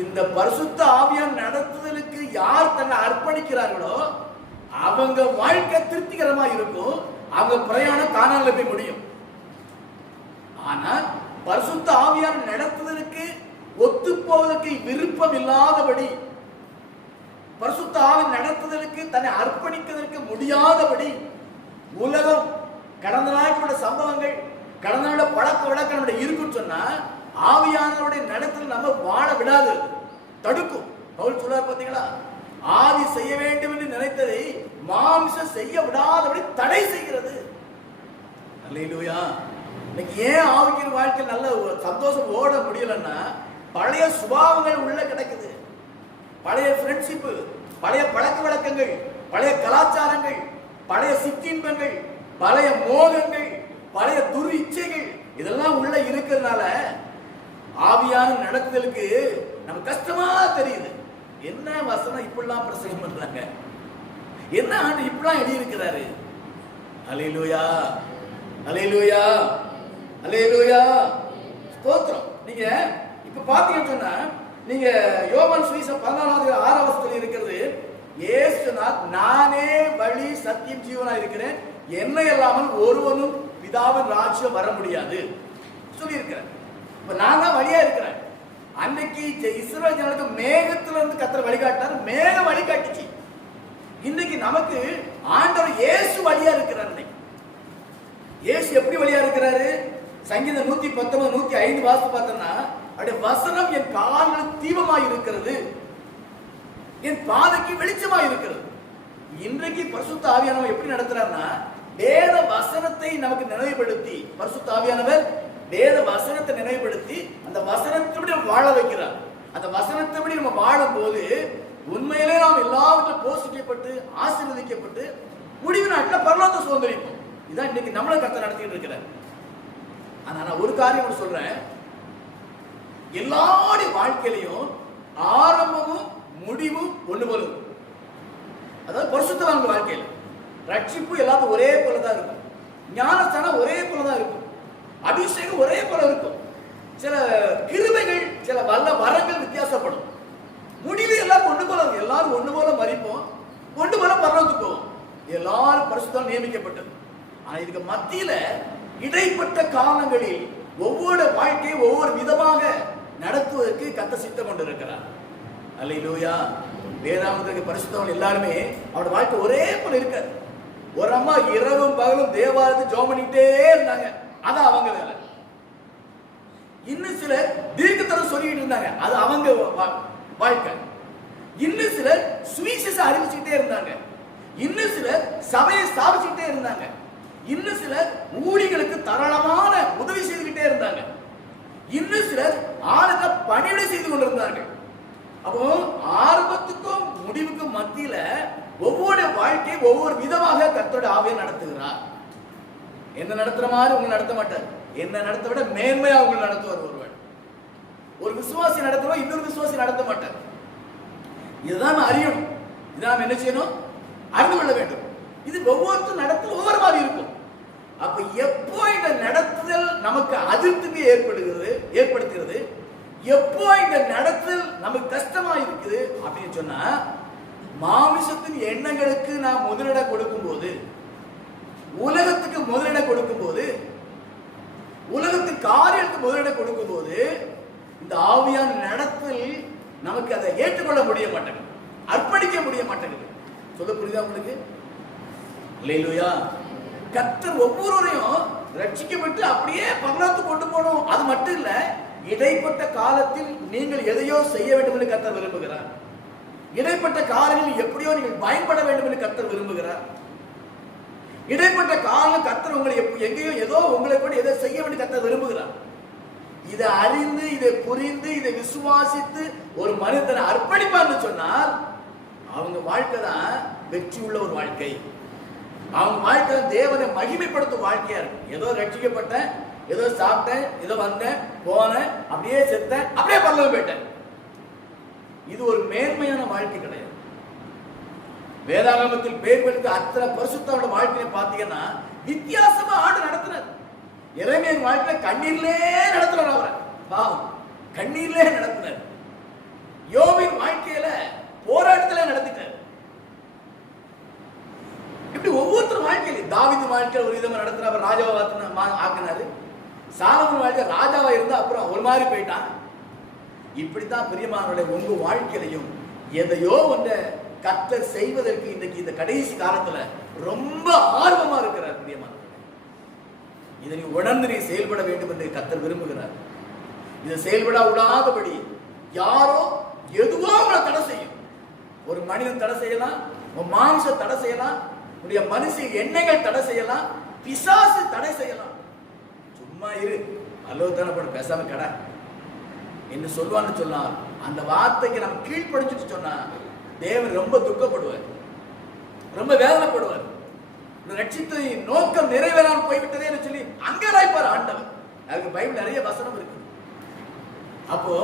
இந்த பரிசுத்த ஆவியான் நடத்துதலுக்கு யார் தன்னை அர்ப்பணிக்கிறார்களோ அவங்க வாழ்க்கை திருப்திகரமா இருக்கும். அவங்க பிரயாணம் கானான்ல போய் முடியும். ஆனா பரிசுத்த ஆவியான் நடத்துதலுக்கு ஒத்து போவதற்கு விருப்பம் இல்லாதபடி, பரிசுத்த ஆவி நடத்துதலுக்கு தன்னை அர்ப்பணிப்பதற்கு முடியாதபடி, உலகம் கடந்த நாட்களோட சம்பவங்கள், கடந்த நாளோட பழக்க வழக்கம் நம்முடைய இருக்குன்னு சொன்னா ஆவியானவருடைய நடத்தல் நம்ம வாழ விடாது, தடுக்கும். பவுல் சொல்றார் பாத்தீங்களா, ஆவி செய்ய வேண்டும் என்று நினைத்ததை மாம்சம் செய்ய விடாதபடி தடை செய்கிறது. அல்லேலூயா. இன்னைக்கு ஏன் ஆவிக்கிற வாழ்க்கை நல்ல சந்தோஷம் ஓட முடியலன்னா, பழைய சுபாவங்கள் உள்ள கிடைக்குது. பழைய ஃப்ரெண்ட்ஷிப்பு, பழைய பழக்க வழக்கங்கள், பழைய கலாச்சாரங்கள், பழைய சிற்றின்பங்கள், பழைய மோகங்கள், பழைய துர் இச்சைகள், இதெல்லாம் உள்ள இருக்கிறதுனால ஆவியான நடத்துதலுக்கு நம்ம கஷ்டமா தெரியுது. என்ன வசனம் இப்படிலாம் பிரசங்கம் பண்றாங்க, என்ன ஆண்டு இப்படிலாம் எழுதி இருக்கிறாரு. அல்லேலூயா, அல்லேலூயா, அல்லேலூயா, ஸ்தோத்திரம். நீங்க இப்ப பாத்தீங்கன்னு சொன்னா, நீங்க யோவான் சுவிசேஷம் 14:6 இருக்கிறது, இயேசுநாத் நானே வழி சத்தியம் ஜீவனா இருக்கிறேன், என்னை இல்லாமல் ஒருவனும் பிதாவின் ராஜ்யம் வர முடியாது சொல்லி இருக்கிறேன். இப்ப நான் தான் வழியா இருக்கிறேன். அன்னைக்கு இஸ்ரவேல் ஜனங்களுக்கு மேகத்துல இருந்து கர்த்தர் வழிகாட்டினார், மேகம் வழிகாட்டுச்சு. இன்னைக்கு நமக்கு ஆண்டவர் இயேசு வழியா இருக்கிறார். இயேசு எப்படி வழியா இருக்கிறாரு? சங்கீதம் 119, 105 வாசித்து பார்த்தோம்னா, அவருடைய வசனம் என் கால்களுக்கு தீபமாய் இருக்கிறது, என் பாதைக்கு வெளிச்சமாய் இருக்கிறது. இன்றைக்கு பரிசுத்த ஆவியானவர் எப்படி நடத்துறாருன்னா, வேத வசனத்தை நமக்கு நினைவுபடுத்தி, பரிசுத்த ஆவியானவர் வேத வசனத்தை நினைவுபடுத்தி அந்த வசனத்தோடு வாழ வைக்கிறார். அந்த வசனத்தோடு நம்ம வாழும் போது உண்மையிலே நாம் எல்லாவற்றிலும் போஷிக்கப்பட்டு ஆசீர்வதிக்கப்பட்டு முடிவு நாட்டில் பரலோகத்தை சுதந்திரிப்போம். இதான் இன்னைக்கு நம்மளை கர்த்தர் நடத்திட்டு இருக்கிறார். ஆனா நான் ஒரு காரியம் சொல்றேன், எல்லாருடைய வாழ்க்கையிலையும் ஆரம்பமும் முடிவும் ஒண்ணு போல இருக்கும். அதாவது பரிசுத்தவான்கள் வாழ்க்கையில ரட்சிப்பு எல்லாத்துக்கும் ஒரே போலதான் இருக்கும், ஞானஸ்தானம் ஒரே போலதான் இருக்கும், அபிஷேகம் ஒரே போல இருக்கும். சில கிருபைகள், சில வல்ல வரங்கள் வித்தியாசப்படும். முடிவு எல்லாரும் ஒண்ணு போல, எல்லாரும் ஒண்ணு போல மறிப்போம், ஒண்ணு போல பரலோகத்துக்கு போவோம். எல்லாரும் பரிசுத்தம் நியமிக்கப்பட்டது. ஆனா இதுக்கு மத்தியில இடைப்பட்ட காலங்களில் ஒவ்வொரு வாழ்க்கையை ஒவ்வொரு விதமாக நடத்துவதற்கு கர்த்தர் சித்தம் கொண்டிருக்கிறார். அல்லேலூயா. வேதாகமத்துக்கு பரிசுத்தவன் எல்லாருமே அவரோட வாழ்க்கை ஒரே போல இருக்காது. ஒரு அம்மா இரவும் பகலும் தேவாலயத்தை ஜெபம் பண்ணிட்டே இருந்தாங்க, அது அவங்க வேலை. இன்னும் சிலர் தீர்க்கதரிசனம் சொல்லிட்டு இருந்தாங்க, அது அவங்க வாழ்க்கை. இன்னும் சிலர் சுவிசேஷம் அறிவிச்சுக்கிட்டே இருந்தாங்க. இன்னும் சிலர் சபையை ஸ்தாபிச்சுக்கிட்டே இருந்தாங்க. இன்னும் சிலர் ஊழியர்களுக்கு தாராளமான உதவி செய்துகிட்டே இருந்தாங்க. இன்னும் சிலர் ஆளுக பணிவிடை செய்து கொண்டிருந்தார்கள். அப்போ ஆரம்பத்துக்கும் முடிவுக்கும் மத்தியில ஒவ்வொரு வாழ்க்கை ஒவ்வொரு விதமாக கர்த்தருடைய ஆவியானவர் நடத்துகிறார். என்ன நடத்துற மாதிரி உங்களை நடத்த மாட்டார். என்ன நடத்த விட மேன்மையா உங்களை நடத்துவார் ஒருவர். ஒரு விசுவாசி நடத்துவோம், இன்னொரு விசுவாசி நடத்த மாட்டார். இதுதான் அறியணும். இதான் என்ன செய்யணும்? அறிந்து கொள்ள வேண்டும். இது ஒவ்வொருத்தரும் நடத்தல் ஒவ்வொரு மாதிரி இருக்கும். அப்ப எப்போ இந்த நடத்துதல் நமக்கு அதிருப்தியை ஏற்படுத்துகிறது, எப்போ இந்த நடத்தல் நமக்கு கஷ்டமா இருக்குது அப்படின்னு சொன்னா, மாமிசத்தின் எண்ணங்களுக்கு நாம் முதலிடம் கொடுக்கும் போது, உலகத்துக்கு முதலிடம் கொடுக்கும் போது, உலகத்தின் காரியத்துக்கு முதலிடம் கொடுக்கும் போது, இந்த ஆவியான நடத்தல் நமக்கு அதை ஏற்றுக்கொள்ள முடிய மாட்டேங்குது, அர்ப்பணிக்க முடிய மாட்டேங்குது. சொல்ல புரியுதா உங்களுக்கு? அல்லேலூயா. கர்த்தர் ஒவ்வொருவரையும் ரட்சிக்கப்பட்டு அப்படியே பரலோகத்துக்கு கொண்டு போகணும். அது மட்டும் இல்ல, இடைப்பட்ட காலத்தில் நீங்கள் எதையோ செய்ய வேண்டும் என்று கர்த்தர் விரும்புகிறார். இடைப்பட்ட காலங்களில் எப்படியோ நீங்கள் பயன்பட வேண்டும் என்று கர்த்தர் விரும்புகிறார். இடைப்பட்ட காலம் கர்த்தர் உங்களை எங்கேயோ ஏதோ உங்களை கூட எதை செய்ய வேண்டும் கர்த்தர் விரும்புகிறார். இதை அறிந்து, இதை புரிந்து, இதை விசுவாசித்து ஒரு மனிதனை அர்ப்பணிப்பான்னு சொன்னால் அவங்க வாழ்க்கை தான் வெற்றி உள்ள ஒரு வாழ்க்கை. அவங்க வாழ்க்கை தேவனை மகிமைப்படுத்தும் வாழ்க்கையா இருக்கு. ஏதோ ரட்சிக்கப்பட்டேன், ஏதோ சாப்பிட்டேன், ஏதோ வந்தேன், போனேன், அப்படியே செத்தேன், அப்படியே பரலோகம் போயிட்டேன். இது ஒரு மேன்மையான வாழ்க்கை கிடையாது. வேதாகமத்தில் பேர் பெற்ற அத்தனை பரிசுத்தோட வாழ்க்கையை பார்த்தீங்கன்னா வித்தியாசமா ஆண்டு நடத்தினார். எரேமியாவின் வாழ்க்கையில கண்ணீர்லே நடத்தினார். அவரை பாவம் கண்ணீர்லே நடத்தினார். யோபின் வாழ்க்கையில போராட்டத்திலே நடத்திட்டார். இப்படி ஒவ்வொருத்தரும் வாழ்க்கையில, தாவீது வாழ்க்கையில ஒரு விதமா நடத்தின, அவர் ராஜாவா ஆக்கினாரு. சாலமோன் வாழ்க்கை ராஜாவா இருந்தா அப்புறம் ஒரு மாதிரி போயிட்டான். இப்படித்தான் பிரியமானவர்களே, உங்க வாழ்க்கையிலையும் எதையோ ஒன்றை கர்த்தர் செய்வதற்கு இன்னைக்கு இந்த கடைசி காலத்துல ரொம்ப ஆர்வமா இருக்கிறார். பிரியமானவர்களே, இதை நீ உணர்ந்து நீ செயல்பட வேண்டும் என்று கர்த்தர் விரும்புகிறார். இதை செயல்பட விடாதபடி யாரோ எதுவோ உங்களை தடை செய்யும். ஒரு மனிதன் தடை செய்யலாம், உன் மாம்சம் தடை செய்யலாம், உடைய மனுஷ எண்ணங்கள் தடை செய்யலாம், பிசாசு தடை செய்யலாம். சும்மா இரு, அல்லோதான போட பேசாம கடை என்ன சொல்லுவான்னு சொன்னா, அந்த வார்த்தைக்கு நம்ம கீழ்ப்படிஞ்சுட்டு சொன்னா தேவன் ரொம்ப துக்கப்படுவார், ரொம்ப வேதனைப்படுவார். இந்த ரட்சித்தை நோக்கம் நிறைவேறாமல் போய்விட்டதே சொல்லி அங்கலாய்ப்பார் ஆண்டவர். அதுக்கு பைபிள் நிறைய வசனம் இருக்கு. அப்போ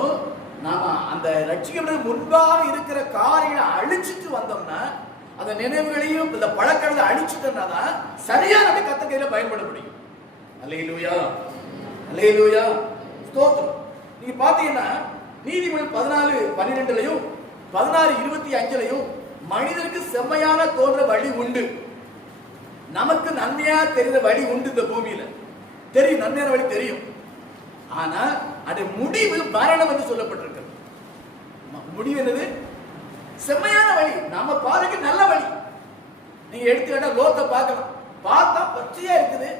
நாம அந்த ரட்சிக்கப்பட்ட முன்பாக இருக்கிற காரியங்களை அழிச்சிட்டு வந்தோம்னா, அந்த நினைவுகளையும் இந்த பழக்கத்தை அழிச்சுட்டோம்னா தான் சரியா நம்ம கர்த்தர் கையில பயன்பட முடியும். அல்லேலூயா, அல்லேலூயா, ஸ்தோத்திரம். நீங்க பாத்தீங்கன்னா நீதிமொழி 14:12 16:25 மனிதனுக்கு செம்மையான தோன்ற வழி உண்டு, நமக்கு நன்மையா தெரிந்த வழி உண்டு. இந்த பூமியில தெரியும், நன்மையான வழி தெரியும். ஆனா அது முடிவு மரணம் என்று சொல்லப்பட்டிருக்கிறது. முடிவு என்னது? செம்மையான வழி, நாம பாருங்க நல்ல வழி. நீங்க எடுத்துக்கிட்டா லோத்தை பார்க்கலாம், பார்த்தா பச்சையா இருக்குது,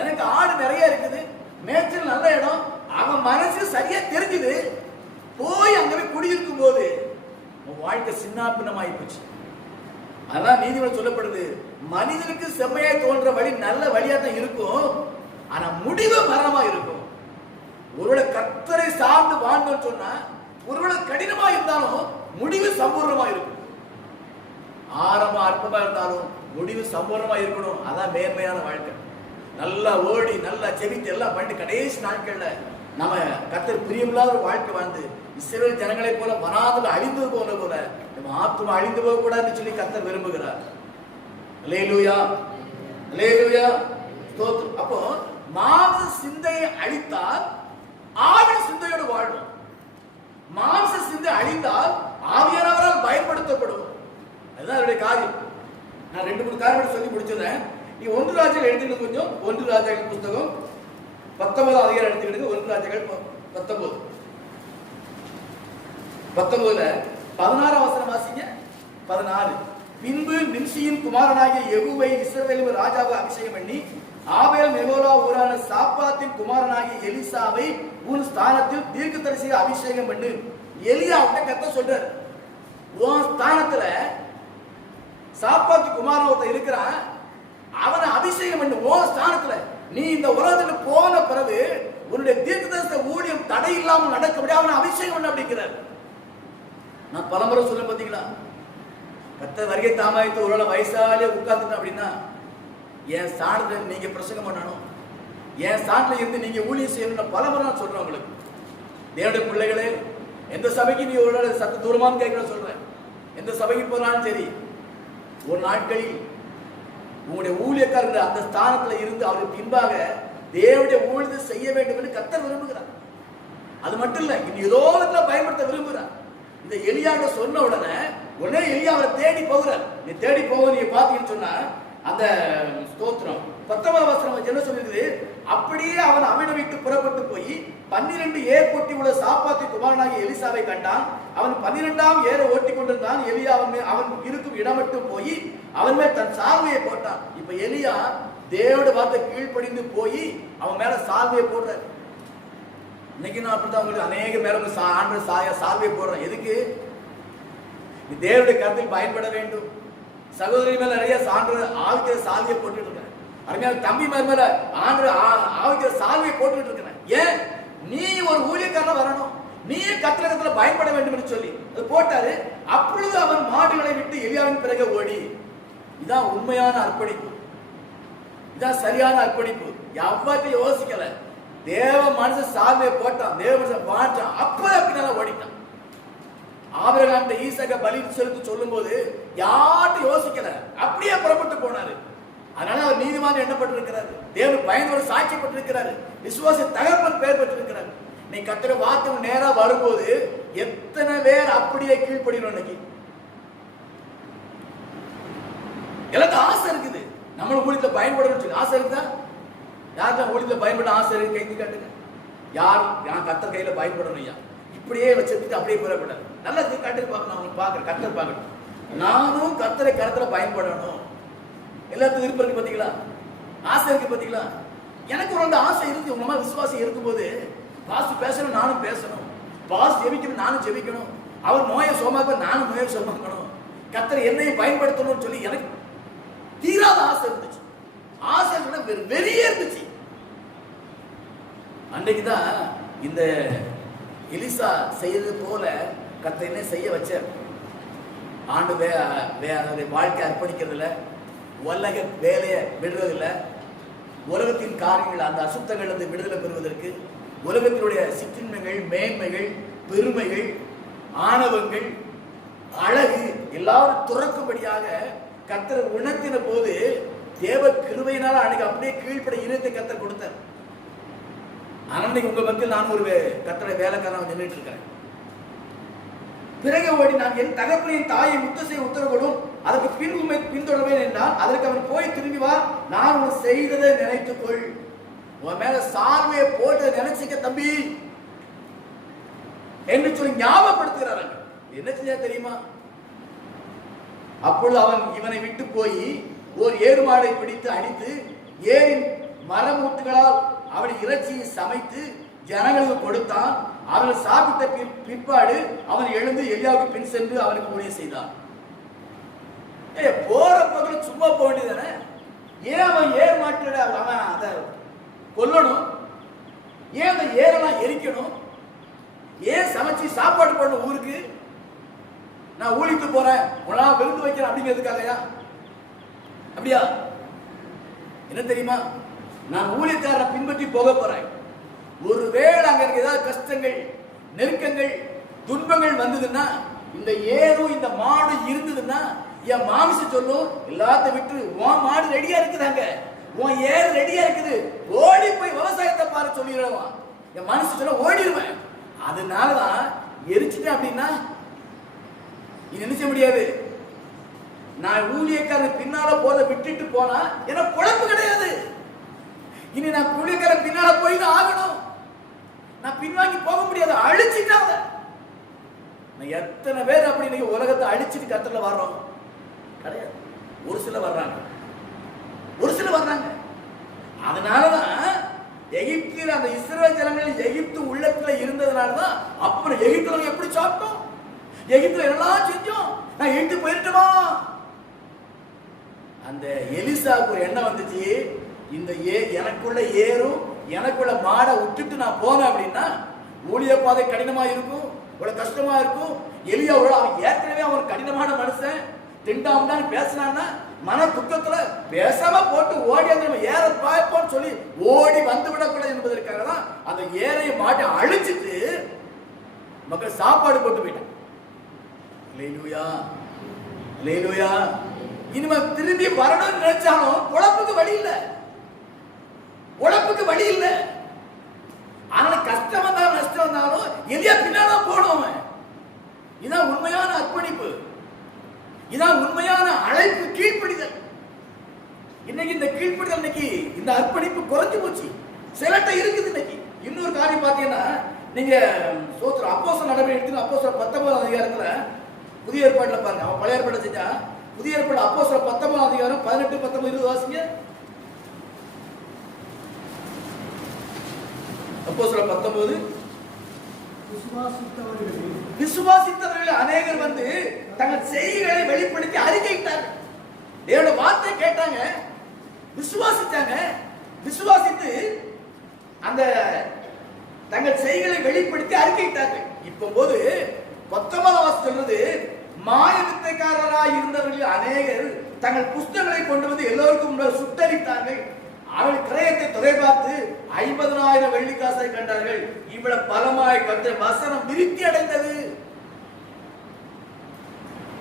எனக்கு ஆடு நிறைய இருக்குது, மேய்ச்சல் நல்ல இடம், அவன் மனசு சரியா தெரிஞ்சுது, போய் அங்க போய் குடியிருக்கும் போது உன் வாழ்க்கை சின்னாபின்னமாயி போச்சு. அதான் நீதிமன்றம் சொல்லப்படுது, மனிதனுக்கு செம்மையாய் தோன்ற வழி நல்ல வழியா தான் இருக்கும், ஆனா முடிவு மரணமா இருக்கும். ஒருவேளை கர்த்தரை சார்ந்து வாழ்ந்தோம்னு சொன்னா, ஒருவேளை கடினமா இருந்தாலும் முடிவு சம்பூர்ணமா இருக்கும். ஆரம்பம் அற்பமா இருந்தாலும் முடிவு சம்பூர்ணமா இருக்கணும். அதான் மேன்மையான வாழ்க்கை. நல்லா ஓடி, நல்லா செவித்து, எல்லாம் பண்ணிட்டு கடைசி நாட்கள்ல நம்ம கர்த்தர் பிரியமில்லாத ஒரு வாழ்க்கை வாழ்ந்து இஸ்ரவேல் ஜனங்களை போல வனாந்தில அழிந்தது போல நம்ம ஆத்துமா அழிந்து போக கூடாதுன்னு சொல்லி கர்த்தர் விரும்புகிறார். அல்லேலூயா, அல்லேலூயா, ஸ்தோத்திரம். அப்போ மாம்ச சிந்தையை அழித்தால் ஆவின் சிந்தையோடு வாழும். மாம்ச சிந்தை அழிந்தால் ஆவியானவரால் பயன்படுத்தப்படுவோம். அதுதான் அவருடைய காரியம். நான் 2-3 காரியங்களை சொல்லி முடிச்சதேன். நீ 1 ராஜாக்கள் எடுத்துக்கிட்டு கொஞ்சம் 1 ராஜாக்கள் புத்தகம் 19 அதிகாரம் எடுத்துக்கிட்டு 1 ராஜாக்கள் 19 16 வசனம் வாசிங்க. 14 பின்பு நிம்சியின் குமாரனாகிய யெகூவை இஸ்ரவேலின் ராஜாவாக அபிஷேகம் பண்ணி ஆபேல் மெகோலா ஊரான சாப்பாத்தின் குமாரனாகிய எலிசாவை உன் ஸ்தானத்தில் தீர்க்கதரிசியாக அபிஷேகம் பண்ணு. எலியா அவட்ட கத்த சொல்றாரு, உன் ஸ்தானத்துல சாப்பாத்து குமாரன் ஒருத்தன் இருக்கிறான், அவனை அபிஷேகம் பண்ணு. ஓ ஸ்தானத்துல நீ இந்த உலகத்துல போன பிறகு உன்னுடைய தீர்க்கதரிசன ஊழியம் தடை இல்லாமல் நடக்கபடி அவனை அபிஷேகம் பண்ண அப்படிங்கிறார். நான் பலமுறை சொல்ல பாத்தீங்களா, கர்த்தர் வருகை தாமதித்து ஒரு வயசாலே உட்கார்ந்துட்டேன் அப்படின்னா என் ஸ்தானத்துல நீங்க பிரசங்கம் பண்ணணும், என் ஸ்தானத்துல இருந்து நீங்க ஊழியம் செய்யணும். பலமுறை நான் சொல்றேன் உங்களுக்கு. தேவனுடைய பிள்ளைகளே, எந்த சபைக்கு நீ ஒரு சத்து தூரமானு கேட்கணும் சொல்றேன். எந்த சபைக்கு போனாலும் சரி, ஒரு நாட்களில் உங்களுடைய ஊழியக்காரர்கள் அந்த ஸ்தானத்துல இருந்து அவருக்கு பின்பாக தேவனுடைய ஊழியத்தை செய்ய வேண்டும் என்று கர்த்தர் விரும்புகிறார். அது மட்டும் இல்ல, இனி ஏதோ பயன்படுத்த விரும்புகிறார். இந்த எலியாவை சொன்ன உடனே எலியா அவரை தேடி போகிறார். நீ தேடி போக நீங்க பாத்தீங்கன்னு சொன்னா அந்த ஸ்தோத்திரம் 10ஆம் வசனம் என்ன சொல்லுது, அப்படியே அவன் அவனை விட்டு புறப்பட்டு போய் 12 ஏர் ஓட்டி உள்ள சாப்பாத்து குமாரனாகிய எலிசாவை கண்டான். அவன் 12ஆம் ஏரை ஓட்டி கொண்டிருந்தான். எலியா அவன் இருக்கும் இடம் மட்டும் போய் அவன் மேல் தன் சால்வையை போட்டான். இப்ப எலியா தேவனுடைய வார்த்தை கீழ்ப்படிந்து போய் அவன் மேல சால்வையை போடுறாரு. இன்னைக்கு நான் அப்படித்தான் உங்களுக்கு அநேக மேல சால்வையை போடுறேன். எதுக்கு? தேவனுடைய கருத்தில் பயன்பட வேண்டும். சகோதரி மேல நிறைய சான்று ஆவிக்கிற சால்வையை போட்டுட்டு இருக்கேன். அருமையான தம்பி மேல ஆண்டு ஆவிக்கிற சால்வையை போட்டுட்டு இருக்கிறேன். ஏன்? நீ ஒரு ஊழியக்காரன் வரணும், நீ கத்திரத்துல பயன்பட வேண்டும் என்று சொல்லி அது போட்டாரு. அப்பொழுது அவன் மாடுகளை விட்டு எலியாவின் பிறகு ஓடி. இதான் உண்மையான அர்ப்பணிப்பு, இதான் சரியான அர்ப்பணிப்பு. எவ்வளவு யோசிக்கல. தேவ மனுஷன் சால்வையை போட்டான், தேவ மனுஷன் பாட்டான், அப்பதான் பின்னால ஓடிட்டான். ஆபிரகாம் ஈசாக்க பலி செலுத்த சொல்லும் போது யார்ட்டும் யோசிக்கல, அப்படியே புறப்பட்டு போனாரு. அதனால அவர் நீதிமான் எண்ணப்பட்டிருக்கிறார், தேவன் பயன்பட சாட்சிப்பட்டிருக்கிறார், விசுவாச தகப்பன் பெயர் பெற்றிருக்கிறார். நீ கர்த்தர் வார்த்தை நேரா வரும்போது எத்தனை பேர் அப்படியே கீழ்ப்படினோம். இன்னைக்கு எல்லாத்துக்கும் ஆசை இருக்குது, நம்ம ஊழியத்துல பயன்படணும் ஆசை இருக்குதா? யாருக்கும் ஊழியத்துல பயன்பட ஆசை இருக்கு? கைது காட்டுங்க. யாரும் நான் கர்த்தர் கையில பயன்படணும் ஐயா, இப்படியே வச்சிருந்துட்டு அப்படியே புறப்படாது. நல்லா கர்த்தர் பார்க்கணும், அவங்க பார்க்கறேன், கர்த்தர் பார்க்கணும். நானும் கர்த்தரை கருத்துல பயன்படணும். எல்லாத்துக்கும் விருப்பம் இருக்கு பாத்தீங்களா, ஆசை இருக்கு பாத்தீங்களா. எனக்கு ஒரு ஆசை இருக்கு. உங்க மாதிரி விசுவாசம் இருக்கும்போது பாஸ் பேசணும், நானும் பேசணும், பாஸ் ஜெபிக்கணும், நானும் ஜெபிக்கணும், அவர் நோயை சோமாக்க நானும் நோயை சோமாக்கணும், கர்த்தரை என்னையும் பயன்படுத்தணும்னு சொல்லி எனக்கு தீராத ஆசை இருந்துச்சு. ஆசை வெறியே இருந்துச்சு. அன்னைக்குதான் இந்த எலிசா செய்யறது போல கர்த்தர் என்ன செய்ய வச்சார். ஆண்டு வாழ்க்கை அர்ப்பணிக்கிறதுல, உலக வேலையை விடுறதில்ல, உலகத்தின் காரியங்கள் அந்த அசுத்தங்கள் வந்து விடுதலை பெறுவதற்கு, உலகத்தினுடைய சிற்றின்மைகள், மேன்மைகள், பெருமைகள், ஆணவங்கள், அழகு எல்லாரும் துறக்கும்படியாக கர்த்தர் உணர்த்தின போது தேவ கிருபையினால அன்னைக்கு அப்படியே கீழ்ப்பட இருத்தை கர்த்தர் கொடுத்தார். அன்னைக்கு உங்க மக்கள் நான் ஒரு கர்த்தரை வேலைக்காரன் நின்றுட்டு இருக்கிறேன். பிறகு ஓடி நான் என் தகப்பனின் தாயை முத்த செய்ய உத்தரவிடும், அதற்கு பின் உண்மை பின்தொடர்வேன் என்றால், அதற்கு அவன் போய் திரும்பி வா, நான் உன் செய்ததை நினைத்துக்கொள். உன் மேல சார்வையை போட்டு நினைச்சிக்க தம்பி என்று சொல்லி ஞாபகப்படுத்துகிறார்கள். என்ன செய்ய தெரியுமா? அப்பொழுது அவன் இவனை விட்டு போய் ஒரு ஏறு மாடை பிடித்து அடித்து ஏரின் மரமூட்டுகளால் அவன் இறைச்சியை சமைத்து ஜனங்களுக்கு கொடுத்தான். அவர்கள் சாப்பிட்ட பிற்பாடு அவன் எழுந்து எலியாவுக்கு பின் சென்று அவனுக்கு ஊழியம் செய்தான். போற பக்கம் சும்மா போக வேண்டியதானே? ஏன் அவன் ஏர் மாட்டு அவன் அதை கொல்லணும்? ஏன் அந்த ஏரெல்லாம் எரிக்கணும்? ஏன் சமைச்சு சாப்பாடு போடணும் ஊருக்கு? நான் ஊழித்து போறேன், உனா விருந்து வைக்கிறேன் அப்படிங்கிறதுக்காகயா? அப்படியா? என்ன தெரியுமா, நான் ஊழியக்காரனை பின்பற்றி போக போறேன். ஒருவேளை அங்க ஏதாவது கஷ்டங்கள், நெருக்கங்கள், துன்பங்கள் வந்ததுன்னா, இந்த ஏரும் இந்த மாடு இருந்ததுன்னா என் மாமிச சொல்லும், எல்லாத்தையும் விட்டு உன் மாடு ரெடியா இருக்குதாங்க, உன் ஏர் ரெடியா இருக்குது, ஓடி போய் விவசாயத்தை பாரு சொல்லிடுவான். என் மனசு சொல்ல ஓடிடுவேன். அதனாலதான் எரிச்சுட்டேன். அப்படின்னா நீ நினைச்ச முடியாது. நான் ஊழியக்காரன் பின்னால போத விட்டுட்டு போனா எனக்கு குழப்பு கிடையாது. இனி நான் ஊழியக்காரன் பின்னால போய் தான் ஆகணும். நான் பின்வாங்கி போக முடியாது, அழிச்சிட்டாங்க. எத்தனை பேர் அப்படி நீங்க உலகத்தை அழிச்சிட்டு கர்த்தர்ல வர்றோம் கிடையாது. ஒரு சிலர் வர்றாங்க, ஒரு சிலர் வர்றாங்க. அதனாலதான் எகிப்தில் அந்த இஸ்ரவேல் ஜனங்கள் எகிப்து உள்ளத்துல இருந்ததுனாலதான் அப்ப எகிப்துல எப்படி சாப்பிட்டோம், எகிப்துல எல்லாம் செஞ்சோம். நான் எகிப்து போயிட்டுமா? அந்த எலிசாவுக்கு ஒரு எண்ணம் வந்துச்சு, இந்த எனக்குள்ள ஏறும் எனக்குள்ள மாடை விட்டுட்டு நான் போனேன் அப்படின்னா ஊழிய பாதை கடினமா இருக்கும், இவ்வளவு கஷ்டமா இருக்கும். எலியாவோட அவன் ஏற்கனவே அவன் கடினமான மனுஷன், திண்டாமதான் பேசினான்னா மன துக்கத்துல பேசாம போட்டு ஓடி அந்த ஏற பாய்ப்போன்னு சொல்லி ஓடி வந்து விடக்கூடாது என்பதற்காக தான் அந்த ஏறைய மாட்டை அழிச்சிட்டு மக்கள் சாப்பாடு போட்டு போயிட்டான். அல்லேலூயா, அல்லேலூயா. இனிமே திரும்பி வரணும்னு நினைச்சாலும் உழைப்புக்கு வழி இல்லை, உழைப்புக்கு வழி இல்லை. அதனால கஷ்டம் வந்தாலும் நஷ்டம் வந்தாலும் எலியா பின்னால்தான் போனோம். இதான் உண்மையான அர்ப்பணிப்பு, இதான் உண்மையான அழைப்பு, கீழ்ப்படிதல். இன்னைக்கு இந்த கீழ்ப்படிதல், இன்னைக்கு இந்த அர்ப்பணிப்பு குறைஞ்சு போச்சு, சிலட்ட இருக்குது. இன்னைக்கு இன்னொரு காரியம் பார்த்தீங்கன்னா, நீங்க சோத்திர அப்போஸ்தலர் நடவடிக்கை எடுத்து அப்போஸ்தலர் 19 அதிகாரத்துல புதிய ஏற்பாட்டுல பாருங்க. அவன் பழைய ஏற்பாடு செஞ்சா புதிய ஏற்பாடு அப்போஸ்தலர் 19 அதிகாரம் 18, 19, 20 வாசிங்க. அப்போஸ்தலர் 19. விசுவாசித்தவர்கள் அநேகர் வந்து தங்கள் செய்திகளை வெளிப்படுத்தி அறிக்கையிட்டார்கள். தேவனுடைய வார்த்தை கேட்டாங்க, விசுவாசித்தாங்க. விசுவாசித்து அந்த தங்கள் செய்திகளை வெளிப்படுத்தி அறிக்கையிட்டார்கள். இப்போ போது 19 சொல்றது, மாய வித்தைக்காரராய் இருந்தவர்கள் அநேகர் தங்கள் புஸ்தகங்களை கொண்டு வந்து எல்லோருக்கும் முன்னால் சுட்டரித்தார்கள். அவள் கிரயத்தை தொகை பார்த்து 50,000 வெள்ளிக்காசை கண்டார்கள். இவ்வளவு பலமாய் கர்த்தர் வசனம் விருத்தி அடைந்தது.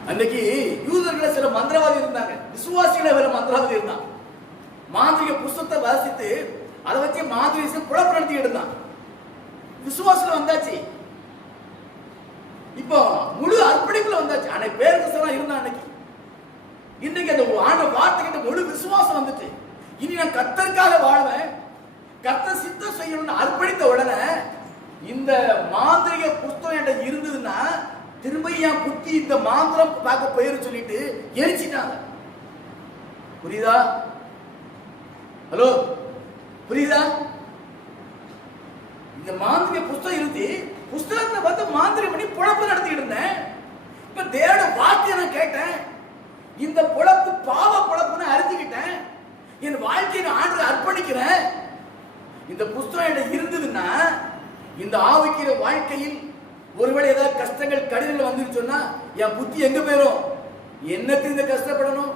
அன்னைக்கு யூதர்கள சில மந்திரவாதி இருந்தாங்க, விசுவாசிகள வேற மந்திரவாதி இருந்தான். மாந்திரிக புஸ்தகத்தை வாசித்து அதை வச்சு மாந்திரிக குழப்பம் நடத்திட்டு இருந்தான். விசுவாசம் வந்தாச்சு, இப்போ முழு அர்ப்பணிப்புல வந்தாச்சு. அன்னைக்கு பேருக்கு இருந்தான் அன்னைக்கு. இன்னைக்கு அந்த வார்த்தை கிட்ட முழு விசுவாசம் வந்துச்சு. இனி நான் கர்த்தருக்காக வாழ்வேன், கர்த்தர் சித்தம் செய்யணும்னு அர்ப்பணித்த உடனே இந்த மாந்திரிக புஸ்தகம் என்கிட்ட இருந்ததுன்னா திரும்ப என் புத்தி இந்த மாந்திரம் பார்க்க போயிரு சொல்லிட்டு எரிச்சிட்டாங்க. புரியுதா? ஹலோ, புரியுதா? இந்த மாந்திரிக புஸ்தகம் இருந்து புஸ்தகத்தை பார்த்து மாந்திரிகம் பண்ணி பொழப்பு நடத்திட்டு இருந்தேன். இப்ப தேவட வார்த்தையை நான் கேட்டேன், இந்த பொழப்பு பாவ பொழப்புன்னு அறிஞ்சுக்கிட்டேன். என் வாழ்க்கையை ஆண்டு அர்ப்பணிக்கிறேன். இந்த புஸ்தகம் இருந்ததுன்னா இந்த ஆவிக்கிற வாழ்க்கையில் ஒருவேளை ஏதாவது கஷ்டங்கள் கடிதங்கள் வந்து சொன்னா என் புத்தி எங்க போயிடும்? என்னத்துக்கு இந்த கஷ்டப்படணும்?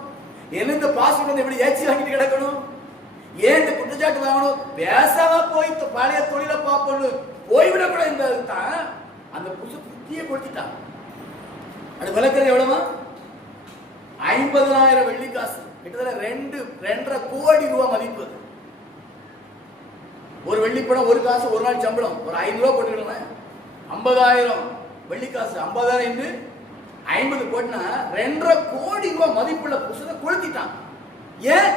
என்ன இந்த பாஸ்வேர்ட் எப்படி ஏச்சி வாங்கிட்டு கிடக்கணும்? ஏன் இந்த குற்றச்சாட்டு வாங்கணும்? பேசாம போய் பழைய தொழிலை பார்ப்போம்னு போய்விடக்கூடாது என்பதுதான் அந்த புத்தியை கொடுத்துட்டான். அது விளக்குறது எவ்வளவா? 50,000 வெள்ளிக்காசு, கிட்டத்தட்ட 2.5 கோடி ரூபாய் மதிப்பு. ஒரு வெள்ளிப்படம், ஒரு காசு, ஒரு நாள் சம்பளம், ஒரு 500 ரூபாய் போட்டுக்கலாம். 50,000 வெள்ளிக்காசு, 50,000 50 போட்டுனா 2.5 கோடி ரூபாய் மதிப்புள்ள புஸ்தகம் கொளுத்திட்டான். ஏன்?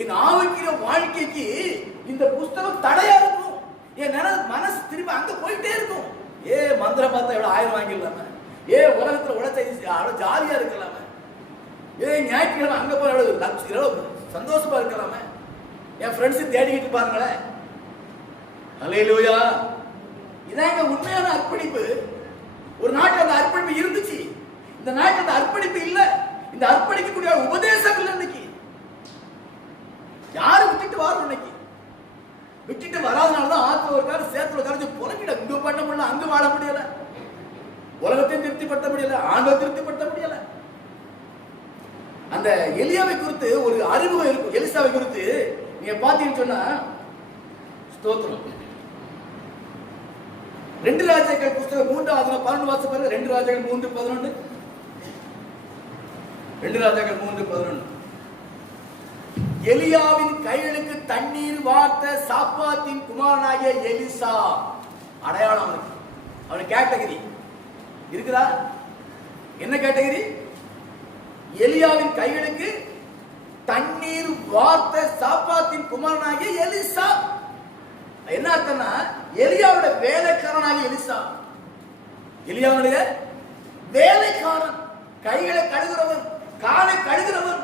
இந்த ஆவிக்கிற வாழ்க்கைக்கு இந்த புஸ்தகம் தடையா இருக்கும். என் மனசு திரும்ப அங்க போயிட்டே இருக்கும். மந்திரம் பார்த்தா எவ்வளவு 1000 வாங்கிடலாம, உலகத்துல உழைச்ச ஜாலியா இருக்கலாம, ஞாயிற்றுக்கிழமை அங்க போய் எவ்வளவு சந்தோஷமா இருக்கலாமே, என் ஃப்ரெண்ட்ஸ் தேடிக்கிட்டு பாருங்களேன். அல்லேலூயா. இதாங்க உண்மையான அர்ப்பணிப்பு. ஒரு நாட்டில் அந்த அர்ப்பணிப்பு இருந்துச்சு, இந்த நாட்டில் அந்த அர்ப்பணிப்பு இல்ல. இந்த அர்ப்பணிக்கக்கூடிய உபதேசம் இல்லை. இன்னைக்கு யாரு விட்டுட்டு வரும்? இன்னைக்கு விட்டுட்டு வராதனாலதான் ஆத்துல ஒரு காலம் சேத்துல கரைஞ்சு புறக்கிட. இங்க பண்ண முடியல, அங்க வாழ முடியல, உலகத்தையும் திருப்திப்படுத்த முடியல, ஆண்டை திருப்திப்படுத்த முடியல. அந்த எலியாவை குறித்து ஒரு அறிமுகம் இருக்கும். எலிசாவை குறித்து நீங்க பாத்தீங்கன்னு சொன்னா, ஸ்தோத்திரம், 2 ராஜாக்கள் புஸ்தகம் 3 11 வாசம் பாருங்க. 2 ராஜாக்கள் 3:11. 2 ராஜாக்கள் 3:11. எலியாவின் கைகளுக்கு தண்ணீர் வார்த்த சாப்பாத்தின் குமாரனாகிய எலிசா. அடையாளம் அவனுக்கு, அவனுக்கு கேட்டகரி இருக்குதா? என்ன கேட்டகரி? எலியாவின் கைகளுக்கு தண்ணீர் வார்த்த சாப்பாத்தின் குமாரனாகிய எலிசா. என்ன அர்த்தம்னா, எலியாவுடைய வேலைக்காரனாகிய எலிசா. எலியாவுடைய வேலைக்காரன், கைகளை கழுகுறவன், காலை கழுகுறவன்.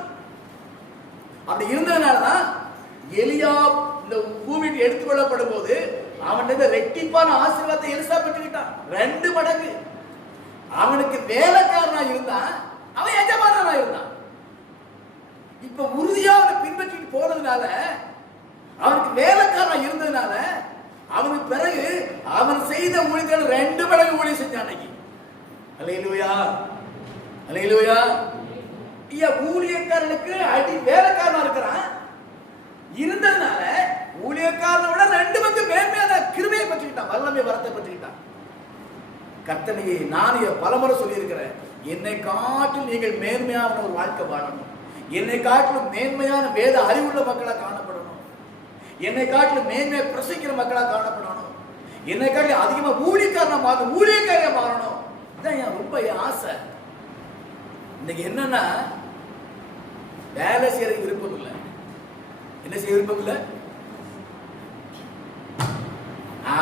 அப்படி இருந்ததுனாலதான் எலியா இந்த பூமிக்கு எடுத்துக் கொள்ளப்படும் போது அவன் ரெட்டிப்பான ஆசீர்வாதத்தை எலிசா பெற்றுக்கிட்டான், 2 மடங்கு. அவனுக்கு வேலைக்காரனா இருந்தான், அவன் எஜமானனா இருந்தான். அல்லேலூயா, அல்லேலூயா. ஊழியக்காரனுக்கு அடி வேலைக்காரனா இருக்கிறான் இருந்ததுனால ஊழியக்காரனை விட 2 பங்கு மேன்மையான கிருபையை பற்றிக்கிட்டான், வல்லமை வரத்தை பற்றிக்கிட்டான். கர்த்தனையே நான் பலமுறை சொல்லி இருக்கிறேன், என்னை காட்டிலும் நீங்கள் மேன்மையான ஒரு வாழ்க்கை வாழணும், என்னை காட்டிலும் மேன்மையான வேத அறிவுள்ள மக்களாக காணப்படணும், என்னை காட்டிலும் மேன்மையை பிரசிக்கிற மக்களாக காணப்படணும், என்னை காட்டிலும் அதிகமா ஊழியக்காரனா மாறணும், ஊழியக்காரியா மாறணும். இதான் என் ரொம்ப ஆசை. இன்னைக்கு என்னன்னா வேலை செய்யறதுக்கு விருப்பம் இல்லை. என்ன செய்ய விருப்பம் இல்லை?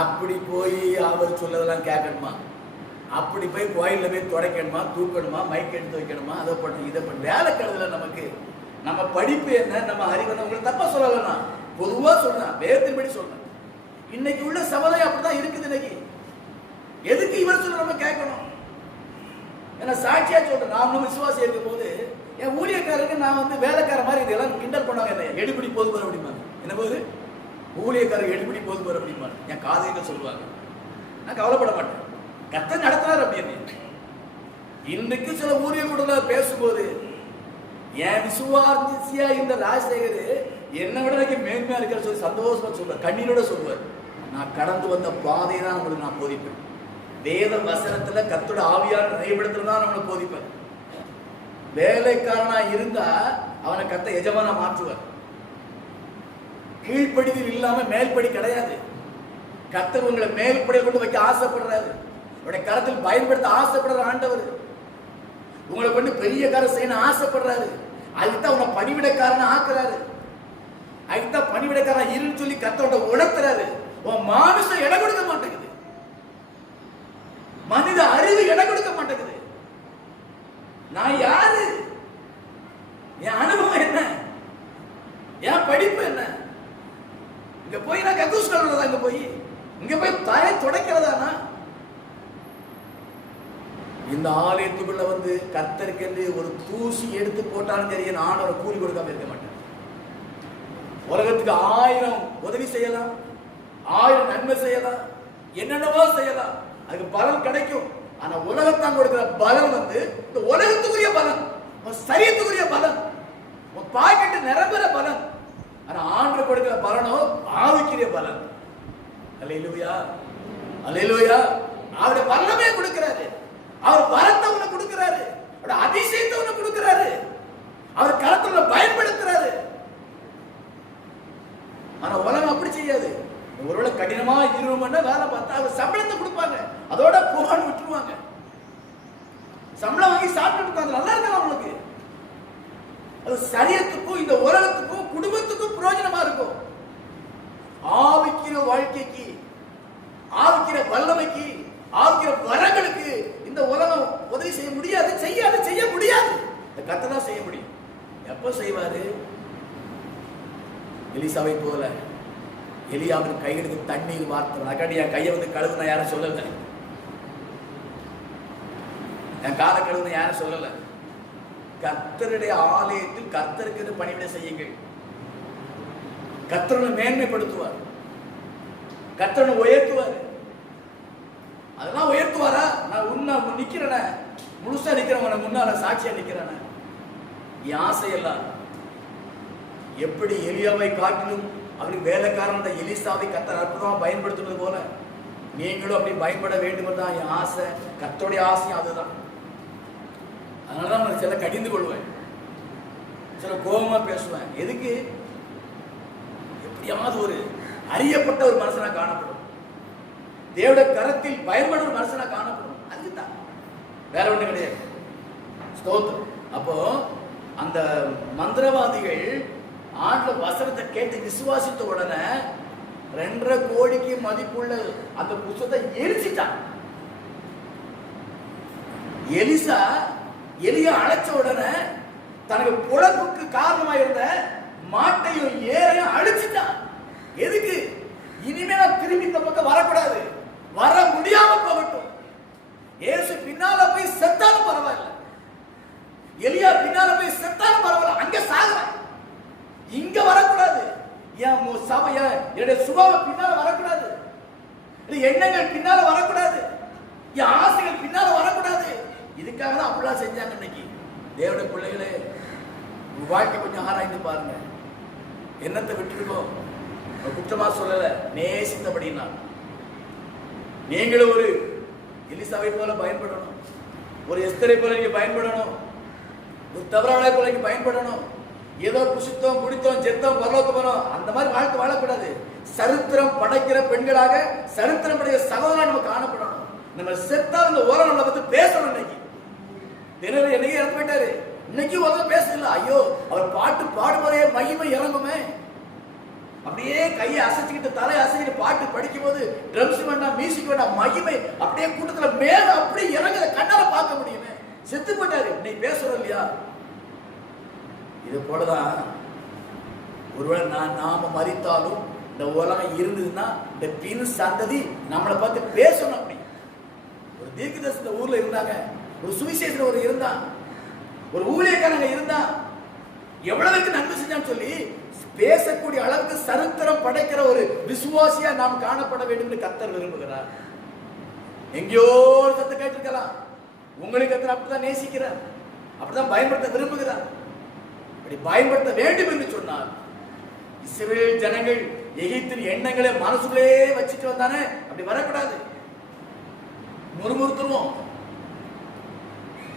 அப்படி போய் அவர் சொல்லதெல்லாம் கேட்கணுமா, அப்படி போய் கோயில்ல போய் துடைக்கணுமா, தூக்கணுமா, மைக் எடுத்து வைக்கணுமா, அதை பண்ணு இதை பண்ணு. வேலை கிடையாது நமக்கு. நம்ம படிப்பு என்ன, நம்ம அறிவு என்ன, உங்களுக்கு தப்பா சொல்லலன்னா பொதுவா சொல்றேன், வேதத்தின்படி சொல்றேன். இன்னைக்கு உள்ள சமுதாயம் அப்படிதான் இருக்குது. இன்னைக்கு எதுக்கு இவர் சொல்ல நம்ம கேட்கணும்? ஏன்னா சாட்சியா சொல்றேன், நாமளும் விசுவாசி இருக்கும் போது என் ஊழியக்காரருக்கு நான் வேலைக்கார மாதிரி இதெல்லாம் கிண்டல் பண்ணுவாங்க. என்ன எடுபடி போது போற அப்படிமா, என்ன போது ஊழியக்காரர் எடுபடி போது போற அப்படிமா என் காதையில சொல்லுவாங்க. நான் கவலைப்பட மாட்டேன், கர்த்தர் நடத்துறாரு அப்படின்னு. இன்றைக்கு சில ஊழியர் கூட பேசும்போது என் விசுவாசியா இந்த ராஜசேகர் என்னை விட எனக்கு மேன்மையா இருக்கிற சொல்லி சந்தோஷமா சொல்லுவார், கண்ணீரோட சொல்லுவார். நான் கடந்து வந்த பாதையை தான் உங்களுக்கு நான் போதிப்பேன். வேத வசனத்துல கர்த்தரோட ஆவியான நினைவுபடுத்தல தான் நம்மளை போதிப்பேன். வேலைக்காரனா இருந்தா அவனை கர்த்தர் எஜமானா மாற்றுவார். கீழ்ப்படிதல் இல்லாம மேல்படி கிடையாது. கர்த்தர் உங்களை மேல்படியை கொண்டு வைக்க ஆசைப்படுறாரு, உங்களுடைய கரத்தில் பயன்படுத்த ஆசைப்படுற ஆண்டவர். உங்களை கொண்டு பெரிய காரம் செய்யணும் ஆசைப்படுறாரு. அதுதான் உங்களை பணிவிடைக்காரனா ஆக்குறாரு. அதுதான் பணிவிடைக்காரன் இருன்னு சொல்லி கர்த்தரோட உணர்த்துறாரு. உன் மானுஷம் இடம் கொடுக்க மாட்டேங்குது, மனித அறிவு இடம் கொடுக்க மாட்டேங்குது. நான் யாரு, என் அனுபவம் என்ன, என் படிப்பு என்ன, இங்க போய் நான் கக்கூஸ் கழுவுறதா, இங்க போய் தாயை துடைக்கிறதானா? இந்த ஆலயத்துக்குள்ள கர்த்தருக்கு என்று ஒரு தூசி எடுத்து போட்டாலும் சரி, நான் ஒரு கூலி கொடுக்காம இருக்க மாட்டேன். உலகத்துக்கு 1000 உதவி செய்யலாம், 1000 நன்மை செய்யலாம், என்னென்னவோ செய்யலாம், அதுக்கு பலன் கிடைக்கும். ஆனா உலகத்தான் கொடுக்கிற பலன் இந்த உலகத்துக்குரிய பலன், சரியத்துக்குரிய பலன், பாக்கெட்டு நிரம்புற பலன். ஆனா ஆண்டு கொடுக்கிற பலனோ ஆவிக்குரிய பலன். அல்லேலூயா, அல்லேலூயா. அவருடைய வல்லமையை கொடுக்கிறாரு, அவர் வரத்தை உனக்கு கொடுக்கிறாரு, அவருடைய அதிசயத்தை உனக்கு கொடுக்கிறாரு, அவர் களத்துல பயன்படுத்துறாரு. ஆனா உலகம் அப்படி செய்யாது. ஒருவேளை கடினமா 20 மணி நேரம் வேலை பார்த்தா அவர் சம்பளத்தை கொடுப்பாங்க, அதோட போகான்னு விட்டுருவாங்க. சம்பளம் வாங்கி சாப்பிட்டு நல்லா இருக்கலாம் அவங்களுக்கு. அது சரியத்துக்கும் இந்த உலகத்துக்கும் குடும்பத்துக்கும் பிரயோஜனமா இருக்கும். ஆவிக்கிற வாழ்க்கைக்கு, ஆவிக்கிற வல்லமைக்கு, ஆவிக்கிற வரங்களுக்கு இந்த உலகம் உதவி செய்ய முடியாது, செய்ய முடியாது. கர்த்தர் தான் செய்ய முடியும். எப்ப செய்வாரு? எலிசாவை போல எலியாவின் கைகளுக்கு தண்ணீர் வார்த்தை. அக்காடி என் கையை கழுவுன யாரும் சொல்லல, என் காலை கழுவுன யாரும் சொல்லல. கர்த்தருடைய ஆலயத்தில் கர்த்தருக்கு பணிவிடை செய்யுங்கள். கர்த்தரை மேன்மைப்படுத்துவார், கர்த்தரை உயர்த்துவார். அதெல்லாம் உயர்த்துவாரா? நான் உன்ன நிக்கிறேன, முழுசா நிக்கிறவன முன்னால சாட்சியா நிக்கிறேன. என் ஆசையெல்லாம் எப்படி எலியாவை காட்டிலும் அவருக்கு வேலைக்காரன் எலிசாவை கர்த்தர் அற்புதமா பயன்படுத்துவது போல நீங்களும் அப்படி பயன்பட வேண்டும் தான் என் ஆசை. கர்த்தருடைய ஆசையும் அதுதான். அதனாலதான் நான் சில கடிந்து கொள்வேன், சில கோபமா பேசுவேன். எதுக்கு? எப்படியாவது ஒரு அறியப்பட்ட ஒரு மனுஷனா காணப்படும், தேவனுடைய கரத்தில் பயன்படும் ஒரு மனுஷனா காணப்படும். அதுதான், வேற ஒண்ணு கிடையாது. ஸ்தோத்திரம். அப்போ அந்த மந்திரவாதிகள் ஆண்ட வசனத்தை கேட்டு விசுவாசித்த உடனே 2.5 கோடிக்கு மதிப்புள்ள அந்த புத்தகத்தை எரிச்சிட்டான். எலிசா எலியா அழைச்ச உடனே தனக்கு புலப்புக்கு காரணமா இருந்த மாட்டையும் ஏரையும் அழிச்சிட்டான். எதுக்கு? இனிமே நான் திரும்பி இந்த பக்கம் வரக்கூடாது, வர முடியாம போகட்டும். இயேசு பின்னால போய் செத்தாலும் பரவாயில்ல, எலியா பின்னால போய் செத்தாலும் பரவாயில்ல, அங்க சாகுறேன், இங்க வரக்கூடாது. என் சபைய என்னுடைய சுபாவம் பின்னால வரக்கூடாது, எண்ணங்கள் பின்னால வரக்கூடாது, என் ஆசைகள் பின்னால வரக்கூடாது, இதுக்காக தான் அப்படிலாம் செஞ்சாங்க. இன்னைக்கு தேவனுடைய பிள்ளைகளே, உங்க வாழ்க்கை கொஞ்சம் ஆராய்ந்து பாருங்க. என்னத்தை விட்டுருக்கோம்? குற்றமா சொல்லல, நேசித்தபடினா நீங்களும் ஒரு எலிசாவை போல பயன்படணும், ஒரு எஸ்தரை போல நீங்க பயன்படணும், ஒரு தவறாளை போல நீங்க பயன்படணும். ஏதோ புசித்தோம் குடித்தோம் செத்தோம் பரலோகத்துக்கு போனோம் அந்த மாதிரி வாழ்க்கை வாழக்கூடாது. சரித்திரம் படைக்கிற பெண்களாக, சரித்திரம் படைக்கிற சகோதரா நம்ம காணப்படணும். நம்ம செத்தா இந்த ஓரம் நம்மளை பத்தி பேசணும். இன்னைக்கு தினம் என்னைக்கு இறந்து போயிட்டாரு, இன்னைக்கு உலகம் பேசல. ஐயோ, அவர் பாட்டு பாடும்போதே மகிமை இறங்குமே. அப்படியே கையை அசைச்சுக்கிட்டு தலையை அசைச்சிட்டு பாட்டு படிக்கும் போது ட்ரம்ஸ் வேண்டாம், மியூசிக் வேண்டாம், மகிமை அப்படியே கூட்டத்துல மேல அப்படியே இறங்குற கண்ணால பார்க்க முடியுமே. செத்து போயிட்டாரு, இன்னைக்கு பேசுறோம் இல்லையா? இது போலதான் ஒருவேளை நாம மரித்தாலும் இந்த உலகம் இருந்ததுன்னா இந்த பின் சந்ததி நம்மளை பார்த்து பேசணும். அப்படி ஒரு தீர்க்கதரிசி ஊர்ல இருந்தாங்க, ஒரு சுவிசேஷன் ஒரு இருந்தான், ஒரு ஊழியக்காரங்க இருந்தான், எவ்வளவுக்கு நன்மை செஞ்சான்னு சொல்லி பேசக்கூடிய அளவுக்கு சரித்திரம் படைக்கிற ஒரு விசுவாசியா நாம் காணப்பட வேண்டும் என்று கர்த்தர் விரும்புகிறார். எங்கேயோ ஒரு சத்தம் கேட்டிருக்கலாம், உங்களுக்கு கர்த்தர் அப்படிதான் நேசிக்கிறார், அப்படிதான் பயன்படுத்த விரும்புகிறார். அப்படி பயன்படுத்த வேண்டும் என்று சொன்னார். இஸ்ரவேல் ஜனங்கள் எகிப்தின் எண்ணங்களை மனசுக்குள்ளே வச்சுட்டு வந்தானே, அப்படி வரக்கூடாது. முறுமுறுத்துருவோம்,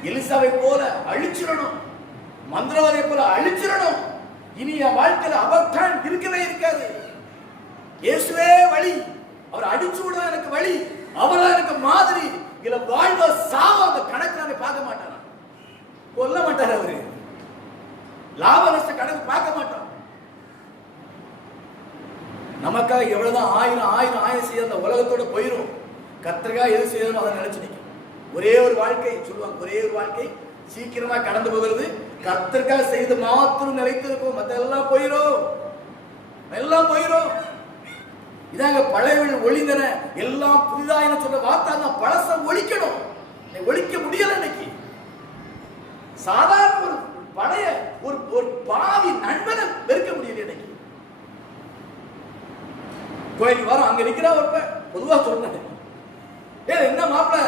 எலிசாவை போல அழிச்சிடணும், மந்திரவாதியை போல அழிச்சிடணும். இனி என் வாழ்க்கையில அபத்தான் இருக்கவே இருக்காது. இயேசுவே வழி, அவர் அடிச்சு விட எனக்கு வழி, அவரா எனக்கு மாதிரி. இல்ல வாழ்வ சாவ அந்த கணக்கு நான் பார்க்க மாட்டான், கொல்ல மாட்டார் அவரு. லாப நஷ்ட கணக்கு பார்க்க மாட்டோம். நமக்காக எவ்வளவுதான் ஆயிரம் செய்ய அந்த உலகத்தோட போயிரும். கர்த்தருக்காக எது செய்யணும் அதை நினைச்சு நிற்கும். ஒரே ஒரு வாழ்க்கை சொல்லுவாங்க, ஒரே ஒரு வாழ்க்கை சீக்கிரமா கடந்து போகிறது. கர்த்தருக்காக செய்து மாத்திரம் நிலைத்திருக்கும், மத்த எல்லாம் போயிரும், எல்லாம் போயிரும். இதாங்க பழையவர்கள் ஒளிந்தன எல்லாம் புதிதாயின சொல்ற வார்த்தை. பழச ஒழிக்கணும், ஒழிக்க முடியல. இன்னைக்கு சாதாரண ஒரு பழைய ஒரு பாவி நண்பனை வெறுக்க முடியல. இன்னைக்கு கோயிலுக்கு வரோம், அங்க நிக்கிறா ஒரு பொதுவா சொன்னேன், என்ன மாப்பிள்ள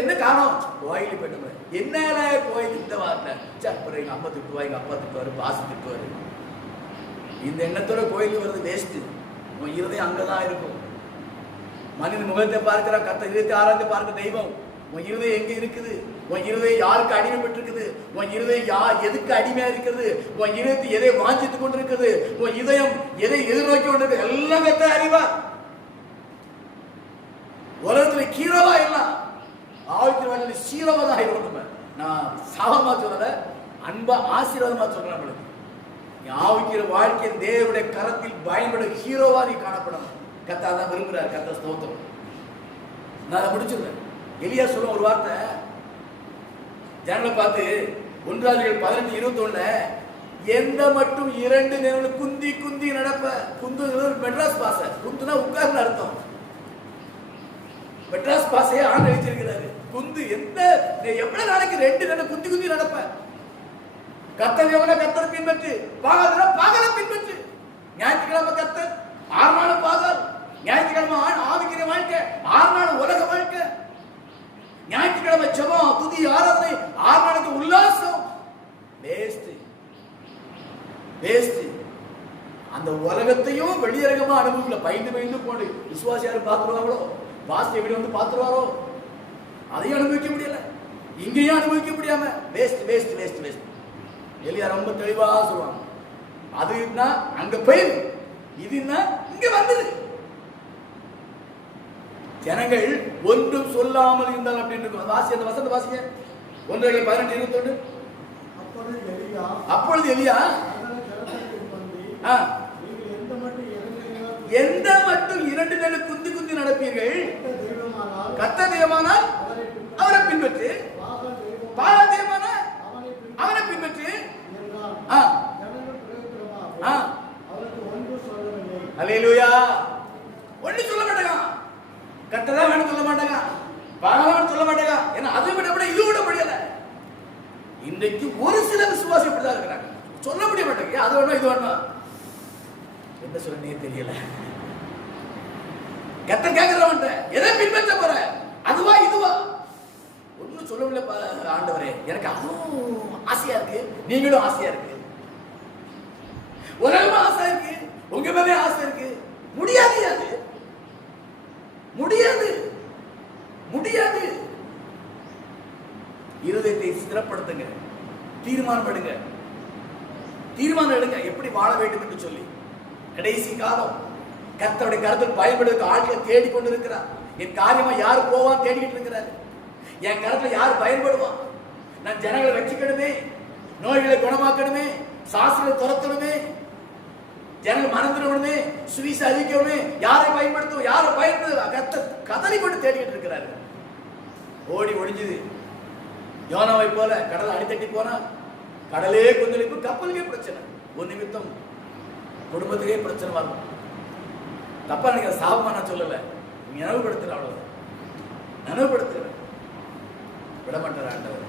என்ன காரணம்? கோயிலுக்கு போயிட்டு என்னால கோயில் இந்த வார்த்தை எங்க அம்மா திட்டுவா, எங்க அப்பா திட்டுவாரு, பாசு திட்டுவாரு. இந்த எண்ணத்தோட கோயிலுக்கு வருது வேஸ்ட். உன் இருதயம் அங்கதான் இருக்கும். மனித முகத்தை பார்க்கிற கர்த்தர் இருதயத்தை ஆராய்ந்து பார்க்க தெய்வம். உன் இருதயம் எங்க இருக்குது? உன் இருதயம் யாருக்கு அடிமைப்பட்டு இருக்குது? உன் இருதயம் எதுக்கு அடிமையா இருக்கிறது? உன் இருதயத்தை எதை வாஞ்சித்துக் கொண்டிருக்கிறது? உன் இதயம் எதை எதிர்நோக்கி கொண்டிருக்கு? எல்லாம் கர்த்தர் அறிவார். உலகத்துல கீரோவா எல்லாம் ஆவிக்குரிய சீரோவா தான் ஆயிடும். நான் சாபமா சொல்லல, அன்பா ஆசீர்வாதமா சொல்றேன். நம்மளுக்கு ஆவிக்கிற வாழ்க்கை தேவனுடைய கரத்தில் பயன்படும் ஹீரோவா நீ காணப்படணும். கர்த்தர் தான் விரும்புறார். கர்த்தர் ஸ்தோத்திரம். நான் அதை முடிச்சிருந்தேன். எலியா சொல்ல ஒரு வார்த்தை ஜனங்களை பார்த்து 1 எந்த மட்டும் 2 நிலவுல குந்தி குந்தி நடப்ப. குந்துங்கிறது மெட்ராஸ் பாசை. குந்துனா உட்கார்ந்து அர்த்தம். மெட்ராஸ் பாசையை ஆண்டு வச்சிருக்கிறாரு. குந்து எந்த எவ்வளவு நாளைக்கு 2 நிலம் குந்தி குந்தி நடப்ப. கர்த்தர் கர்த்தர் பின்பற்று, பாகல பாகல பின்பற்று. ஞாயிற்றுக்கிழமை கர்த்தர், 6 நாள் பாகல். ஞாயிற்றுக்கிழமை ஆவிக்கிற வாழ்க்கை, 6 நாள் உலக வாழ்க்கை. ஞாயிற்றுக்கிழமை ஜெபம், துதி, ஆராதனை, 6 நாளைக்கு உல்லாசம். Waste waste. அந்த உலகத்தையும் வெளியரங்கமா அனுபவிக்கல. பயந்து போண்டு விசுவாசியாரு பார்த்துருவாங்களோ, பாஸ்ட் எப்படி வந்து பார்த்துருவாரோ, அதையும் அனுபவிக்க முடியல, இங்கேயும் அனுபவிக்க முடியாம வேஸ்ட் வேஸ்ட் வேஸ்ட் வேஸ்ட். எலியா ரொம்ப தெளிவா சொல்லுவாங்க, அதுன்னா அங்க போயிரு, இதுன்னா இங்க வந்தது. ஜனங்கள் ஒன்றும் சொல்லாமல் இருந்தால் அப்படின்னு வாசி, அந்த வசந்த வாசிங்க. 1:18-21. அப்பொழுது எலியா எந்த மட்டும் 2 நிலை குந்தி குந்தி நடப்பீர்கள், கர்த்தர் தெய்வமானால் அவரை பின்பற்று, பாகால் தெய்வமானால் அவனை பின்பற்று. அல்லேலூயா. ஒண்ணு சொல்ல மாட்டாங்க, கர்த்தர் தான் வேணும் சொல்ல மாட்டாங்க, பாகால் சொல்ல மாட்டாங்க. ஏன்னா அதை விட இது விட முடியல. இன்றைக்கு ஒரு சில விசுவாசி இப்படிதான் இருக்கிறாங்க, சொல்ல முடிய மாட்டாங்க. அது வேணும் இது வேணும், என்ன சொல்ல தெரியல. கர்த்தர் கேட்கிறவன் எதை பின்பற்ற போற, அதுவா இதுவா? ஒன்னும் சொல்லவில்லை ஆண்டவரே, எனக்கு அதுவும் ஆசையா இருக்கு, நீங்களும் ஆசையா இருக்கு, உலகமும் ஆசை இருக்கு, உங்க மேலே ஆசை இருக்கு. முடியாது, அது முடியாது, முடியாது. இருதயத்தை ஸ்திரப்படுத்துங்க, தீர்மானம் எடுங்க, தீர்மானம் எடுங்க எப்படி வாழ வேண்டும் என்று சொல்லி. கடைசி காலம் கர்த்தருடைய கருத்தில் பயன்படுத்த ஆட்களை தேடிக்கொண்டிருக்கிறார். என் காரியமா யாரு போவான் தேடிக்கிட்டு இருக்கிறாரு. என் கருத்துல யாரு பயன்படுவான், நான் ஜனங்களை ரட்சிக்கணுமே, நோய்களை குணமாக்கணுமே, சாஸ்திரங்களை துரத்தணுமே, ஜனங்கள் மறந்துடணுமே, சுவிச அறிவிக்கணுமே, யாரை பயன்படுத்தும், யாரை பயன்படுத்த கர்த்தர் கதறி கொண்டு தேடிக்கிட்டு இருக்கிறாரு. ஓடி ஒளிஞ்சுது யோனாவை போல கடல் அடித்தட்டி போனா கடலே கொந்தளிப்பு, கப்பலுக்கே பிரச்சனை, ஒரு நிமித்தம் குடும்பத்துக்கே பிரச்சனை வரும். தப்பா நீங்க சாபமா நான் சொல்லல, நினைவுபடுத்துற, அவ்வளவு நினைவுபடுத்துற. விடமாட்டார் ஆண்டவர்.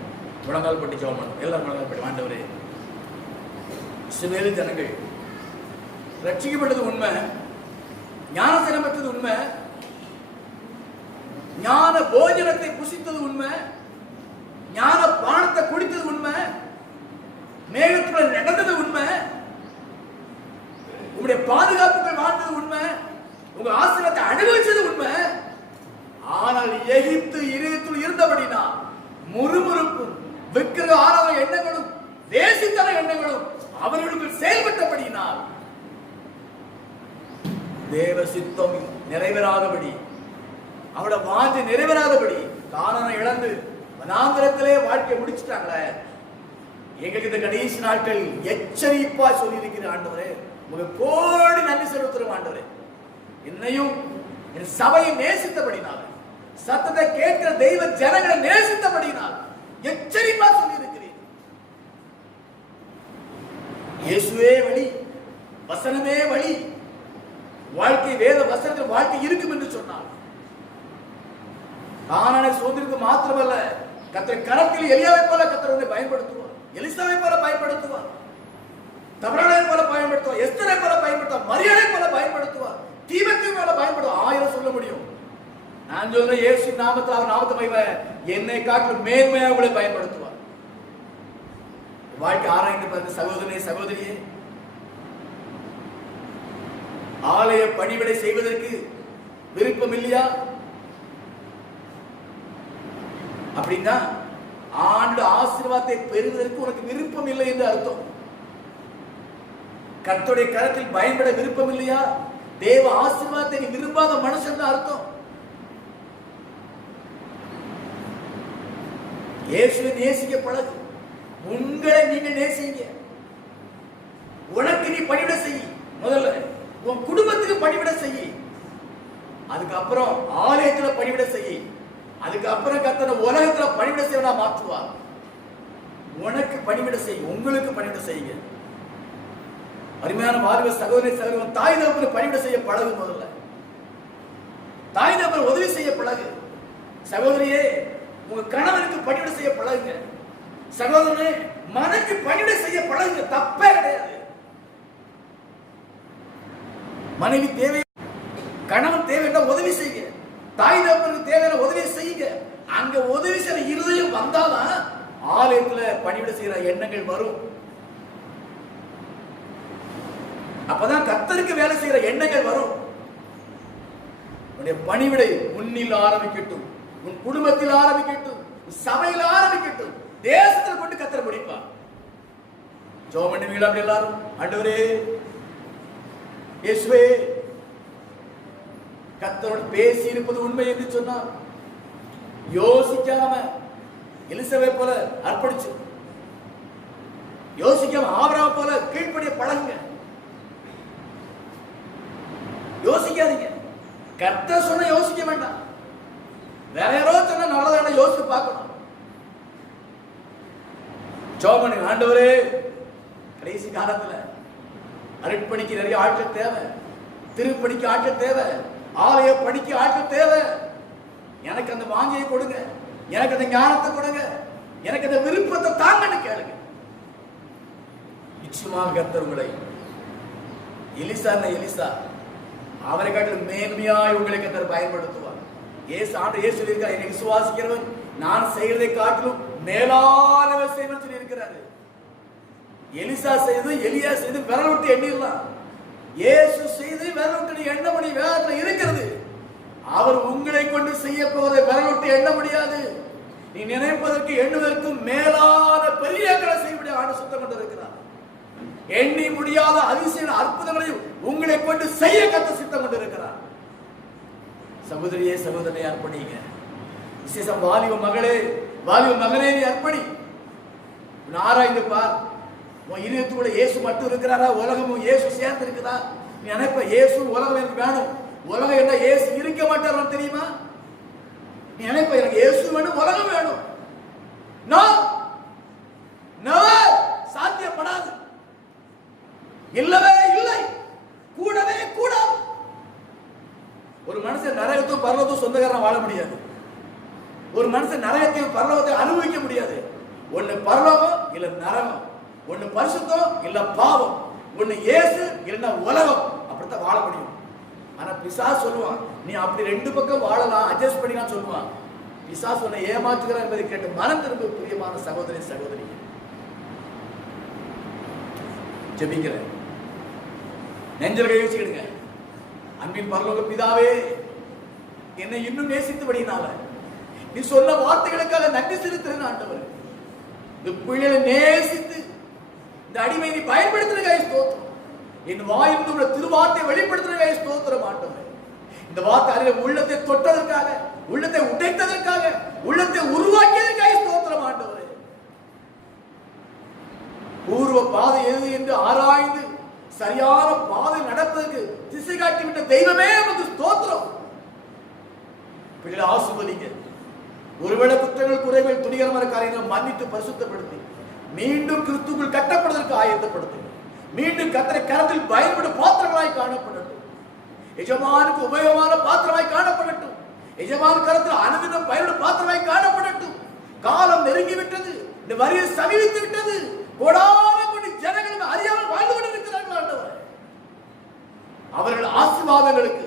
முழங்கால் பட்டி ஜெபம் பண்ணும், எல்லாரும் முழங்கால் பட்டி. ஆண்டவரே, இஸ்ரவேல் ஜனங்கள் ரட்சிக்கப்பட்டது உண்மை, ஞானஸ்நானம் பெற்றது உண்மை, ஞான போஜனத்தை புசித்தது உண்மை, ஞான பானத்தை குடித்தது உண்மை, மேகத்துல நடந்தது உண்மை, உங்களுடைய பாதுகாப்புகள் வாழ்ந்தது உண்மை, உங்க ஆசீர்வாதத்தை அனுபவிச்சது உண்மை. ஆனால் எகிப்து இருதயத்தில் இருந்தபடினா முறுமுறுப்பும் விக்கிரக ஆராதனை எண்ணங்களும் தேசித்தன எண்ணங்களும் அவர்களுக்கு செயல்பட்டபடினால் தேவ சித்தம் நிறைவேறாதபடி, அவட வாஞ்சை நிறைவேறாதபடி காரணம் இழந்து வனாந்திரத்திலே வாழ்க்கை முடிச்சுட்டாங்களே. எங்களுக்கு இந்த கடைசி நாட்கள் எச்சரிப்பா சொல்லி இருக்கிற ஆண்டவரே, உங்களுக்கு கோடி நன்றி செலுத்துறோம் ஆண்டவரே. என்னையும் என் சபையை நேசித்தபடினால், சத்தத்தை கேட்கிற தெய்வ ஜனங்களை நேசித்தபடினால் எச்சரிப்பா சொல்லி இருக்கிறேன். இயேசுவே வழி, வசனமே வழி, வாழ்க்கை வேத வசனத்தில் வாழ்க்கை இருக்கும் என்று சொன்னார். கானானை சுதந்திரத்துக்கு மாத்திரமல்ல, கர்த்தர் கரத்தில் எலியாவை போல கர்த்தர் பயன்படுத்துவார், எலிசாவை போல பயன்படுத்துவார், தபரானை போல பயன்படுத்துவார், எஸ்தரை போல பயன்படுத்துவார், மரியாதை போல பயன்படுத்துவார், தீமத்தை போல பயன்படுத்துவார். 1000 சொல்ல முடியும். நான் சொல்றேன், இயேசு நாமத்தில் அவர் நாமத்தை மகிமை என்னை காட்டிலும் மேன்மையாக உங்களை பயன்படுத்துவார். வாழ்க்கை ஆராய்ந்து பார்த்து சகோதரனே, சகோதரியே, ஆலய பணிவிடை செய்வதற்கு விருப்பம் இல்லையா? அப்படின்னா ஆண்டு ஆசீர்வாதத்தை பெறுவதற்கு உனக்கு விருப்பம் இல்லை என்று அர்த்தம். கர்த்தருடைய கரத்தில் பயன்பட விருப்பம் இல்லையா? தேவ ஆசீர்வாதத்தை நீ விரும்பாத மனுஷன் அர்த்தம். இயேசுவை நேசிக்க பழகு, உங்களை நீங்க நேசிங்க. உனக்கு நீ பணிவிட செய், முதல்ல உன் குடும்பத்துக்கு பணிவிட செய், அதுக்கப்புறம் ஆலயத்துல பணிவிட செய், அதுக்கப்புறம் கர்த்தர் உலகத்துல பணிவிட செய்வனா மாற்றுவார். உனக்கு பணிவிட செய், உங்களுக்கு பணிவிட செய்யுங்க. அருமையான வாலிப சகோதரி சகோதரன், தாய் தகப்பனுக்கு பணிவிட செய்ய பழகு. முதல்ல தாய் தகப்பன் உதவி செய்ய பழகு. சகோதரியே, உங்க கணவனுக்கு பணிவிட செய்ய பழகுங்க. சகோதரனே, மனைவிக்கு பணிவிட செய்ய பழகுங்க, தப்பே கிடையாது. மனைவி தேவை, கணவன் தேவைன்னா உதவி செய்யுங்க. தாய் தகப்பனுக்கு தேவையான உதவி செய்யுங்க. அங்க உதவி செய்யற இருதயம் வந்தாதான் ஆலயத்துல பணிவிட செய்யற எண்ணங்கள் வரும். அப்பதான் கர்த்தருக்கு வேலை செய்யற எண்ணங்கள் வரும். உன்னுடைய பணிவிடை உன்னில் ஆரம்பிக்கட்டும், உன் குடும்பத்தில் ஆரம்பிக்கட்டும், சபையில் ஆரம்பிக்கட்டும், தேசத்தில் கொண்டு கர்த்தர் முடிப்பார். ஜெபம் பண்ணுவீங்களா? அப்படி எல்லாரும், ஆண்டவரே இயேசுவே, கர்த்தரோடு பேசி இருப்பது உண்மை என்று சொன்னார். யோசிக்காம எலிசபெத் போல அர்ப்பணிச்சு, யோசிக்காம ஆபிரகாம் போல கீழ்ப்படிய பழகுங்க. யோசிக்காதீங்க. கர்த்தர் சொன்ன யோசிக்க வேண்டாம், வேற யாரோ சொன்ன நல்லதான யோசித்து பார்க்கணும். ஜெபம் ஆண்டவரே, கடைசி காலத்துல அருட்பணிக்கு நிறைய ஆட்கள் தேவை, திருப்பணிக்கு ஆட்கள் தேவை, ஆலய பணிக்கு ஆட்கள் தேவை. எனக்கு அந்த வாஞ்சியை கொடுங்க, எனக்கு அந்த ஞானத்தை கொடுங்க, எனக்கு அந்த விருப்பத்தை தாங்கன்னு கேளுங்க. நிச்சயமாக கர்த்தர் உங்களை, எலிசா அவரை காட்டிலும் மேன்மையாய் உங்களை கர்த்தர் பயன்படுத்துவார். இயேசு சொல்லியிருக்கார், என்னை விசுவாசிக்கிறவன் நான் செய்யறதை காட்டிலும் மேலானவர் செய்வேன் சொல்லி இருக்கிறாரு. எலிசா செய்து எலியா செய்து விரல் விட்டு எண்ணிடலாம். இயேசு செய்து விரல் விட்டு எண்ண முடியும், வேதத்தில் இருக்கிறது. அவர் உங்களை கொண்டு செய்ய போவதை விரல் விட்டு எண்ண முடியாது. நீ நினைப்பதற்கு எண்ணுவதற்கும் மேலான பெரிய செய்ய ஆண்டு சுத்தம் கொண்டு இருக்கிறார். எண்ணி முடியாத அதிசய அற்புதங்களையும் உங்களை கொண்டு செய்ய கத்த சித்தம் கொண்டு இருக்கிறார். சகோதரியே சகோதரனை அர்ப்பணிங்க. விசேஷம் வாலிப மகளே வாலிப மகனே நீ அர்ப்பணி. ஆராய்ந்து பார், உன் இதயத்துக்குள்ள இயேசு மட்டும் இருக்கிறாரா, உலகமும் இயேசு சேர்ந்து இருக்குதா? நீ நினைப்ப இயேசு உலகம் எனக்கு வேணும், உலகம் என்ன இயேசு இருக்க மாட்டார் தெரியுமா? நீ நினைப்ப எனக்கு இயேசு வேணும், உலகம் வேணும். சாத்தியப்படாது, இல்லவே இல்லை, கூடவே கூடாது. ஒரு மனுஷன் நரகத்தும் பரலோகத்தும் சொந்தக்காரன் வாழ முடியாது. ஒரு மனுஷன் நரகத்தையும் பரலோகத்தையும் அனுபவிக்க முடியாது. ஒன்னு பரலோகம் இல்ல நரகம், ஒன்னு பரிசுத்தம் இல்ல பாவம், ஒன்னு இயேசு இல்ல உலகம். அப்படித்தான் வாழ முடியும். ஆனா பிசாசு சொல்லுவான், நீ அப்படி ரெண்டு பக்கம் வாழலாம், அட்ஜஸ்ட் பண்ணிக்கலாம் சொல்லுவான். பிசாசு உன்னை ஏமாற்றுகிறான் என்பதை கேட்டு மனம் திரும்ப பிரியமான சகோதரி சகோதரி ஜெபிக்கிறேன். நெஞ்சல் கை வச்சுக்கிடுங்க. அன்பின் பரலோக பிதாவே, என்னை இன்னும் நேசித்தபடினால நீ சொன்ன வார்த்தைகளுக்காக நன்றி செலுத்துகிறேன் ஆண்டவர். இந்த பிள்ளைகளை நேசித்து இந்த அடிமை நீ பயன்படுத்துறதுக்காக ஸ்தோத்திரம். என் வாயிலிருந்து உள்ள திருவார்த்தை வெளிப்படுத்துறதுக்காக ஸ்தோத்திரம் ஆண்டவர். இந்த வார்த்தை உள்ளத்தை தொட்டதற்காக, உள்ளத்தை உடைத்ததற்காக, உள்ளத்தை உருவாக்கியதற்காக ஸ்தோத்திரம் ஆண்டவர். பூர்வ பாதை எது என்று ஆராய்ந்து சரியான பாதை நடப்பதற்கு திசை காட்டிவிட்ட தெய்வமே நமக்கு ஸ்தோத்திரம். பிள்ளை ஆசீர்வதிங்க. ஒருவேளை குற்றங்கள் குறைகள் துணிகரமான காரியங்களை மன்னித்து பரிசுத்தப்படுத்தி மீண்டும் கிறிஸ்துவுக்குள் கட்டப்படுவதற்கு ஆயத்தப்படுத்துங்க. மீண்டும் கர்த்தரை கரத்தில் பயன்படும் பாத்திரங்களாய் காணப்படட்டும். எஜமானுக்கு உபயோகமான பாத்திரமாய் காணப்படட்டும். எஜமான கரத்தில் அனுதினம் பயன்படும் பாத்திரமாய் காணப்படட்டும். காலம் நெருங்கிவிட்டது, இந்த வரியை சமீபித்து விட்டது. கோடான கோடி ஜனங்களும் அறியாமல் வாழ்ந்து கொண்டிருக்கிறார்கள் ஆண்டவர். அவர்கள் ஆசீர்வாதங்களுக்கு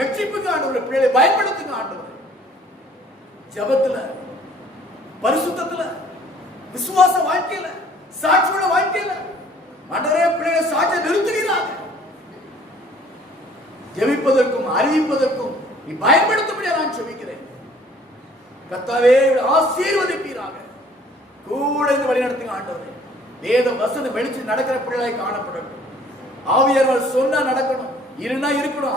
ரட்சிப்புக்கு ஆண்டவர் பிள்ளைகளை பயன்படுத்துங்க ஆண்டவர். ஜபத்துல, பரிசுத்தத்துல, விசுவாச வாழ்க்கையில, சாட்சியோட வாழ்க்கையில ஆண்டவரே பிள்ளைகளை சாட்சியை நிறுத்துகிறாங்க. ஜெபிப்பதற்கும் அறிவிப்பதற்கும் நீ பயன்படுத்தும்படியா நான் ஜெபிக்கிறேன். கர்த்தாவே ஆசீர்வதிப்பீராக. கூட இருந்து வழி நடத்துங்க ஆண்டவரே. வேத வசனம் வெளிச்சு நடக்கிற பிள்ளைகளாய் காணப்படணும். ஆவியானவர் சொன்னா நடக்கணும், இருந்தா இருக்கணும்.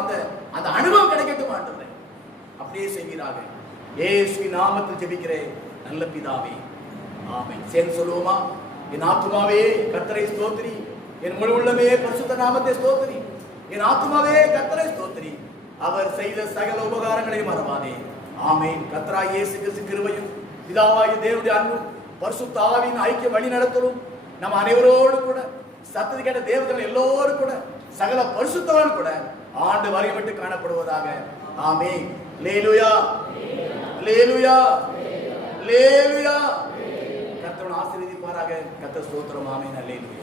அந்த அனுபவம் கிடைக்கட்டும் ஆண்டவரே. அப்படியே செய்வீராக. இயேசுவின் நாமத்தில் ஜெபிக்கிறேன் நல்ல பிதாவே, ஆமென். சேர்ந்து சொல்லுவோமா? என் ஆத்துமாவே கர்த்தரை ஸ்தோத்திரி, என் முழு உள்ளமே பரிசுத்த நாமத்தை ஸ்தோத்திரி. என் ஆத்துமாவே கர்த்தரை ஸ்தோத்திரி, அவர் செய்த சகல உபகாரங்களையும் மறவாதே. ஆமென். கர்த்தராகிய இயேசு கிறிஸ்து கிருபையும் பிதாவாகிய தேவனுடைய அன்பும் பரிசுத்த ஆவியின் ஐக்கிய வழி நடத்தலும் நம்ம அனைவரோடு கூட சத்தத்தை கேட்ட தேவர்கள் எல்லோரும் கூட சகல பரிசுத்தவான் கூட ஆண்டு வரையப்பட்டு காணப்படுவதாக. ஆமென். அல்லேலூயா, அல்லேலூயா, அல்லேலூயா. கர்த்தர் ஆசீர்வதிப்பாராக. கர்த்தர் ஸ்தோத்திரம். ஆமென். அல்லேலூயா.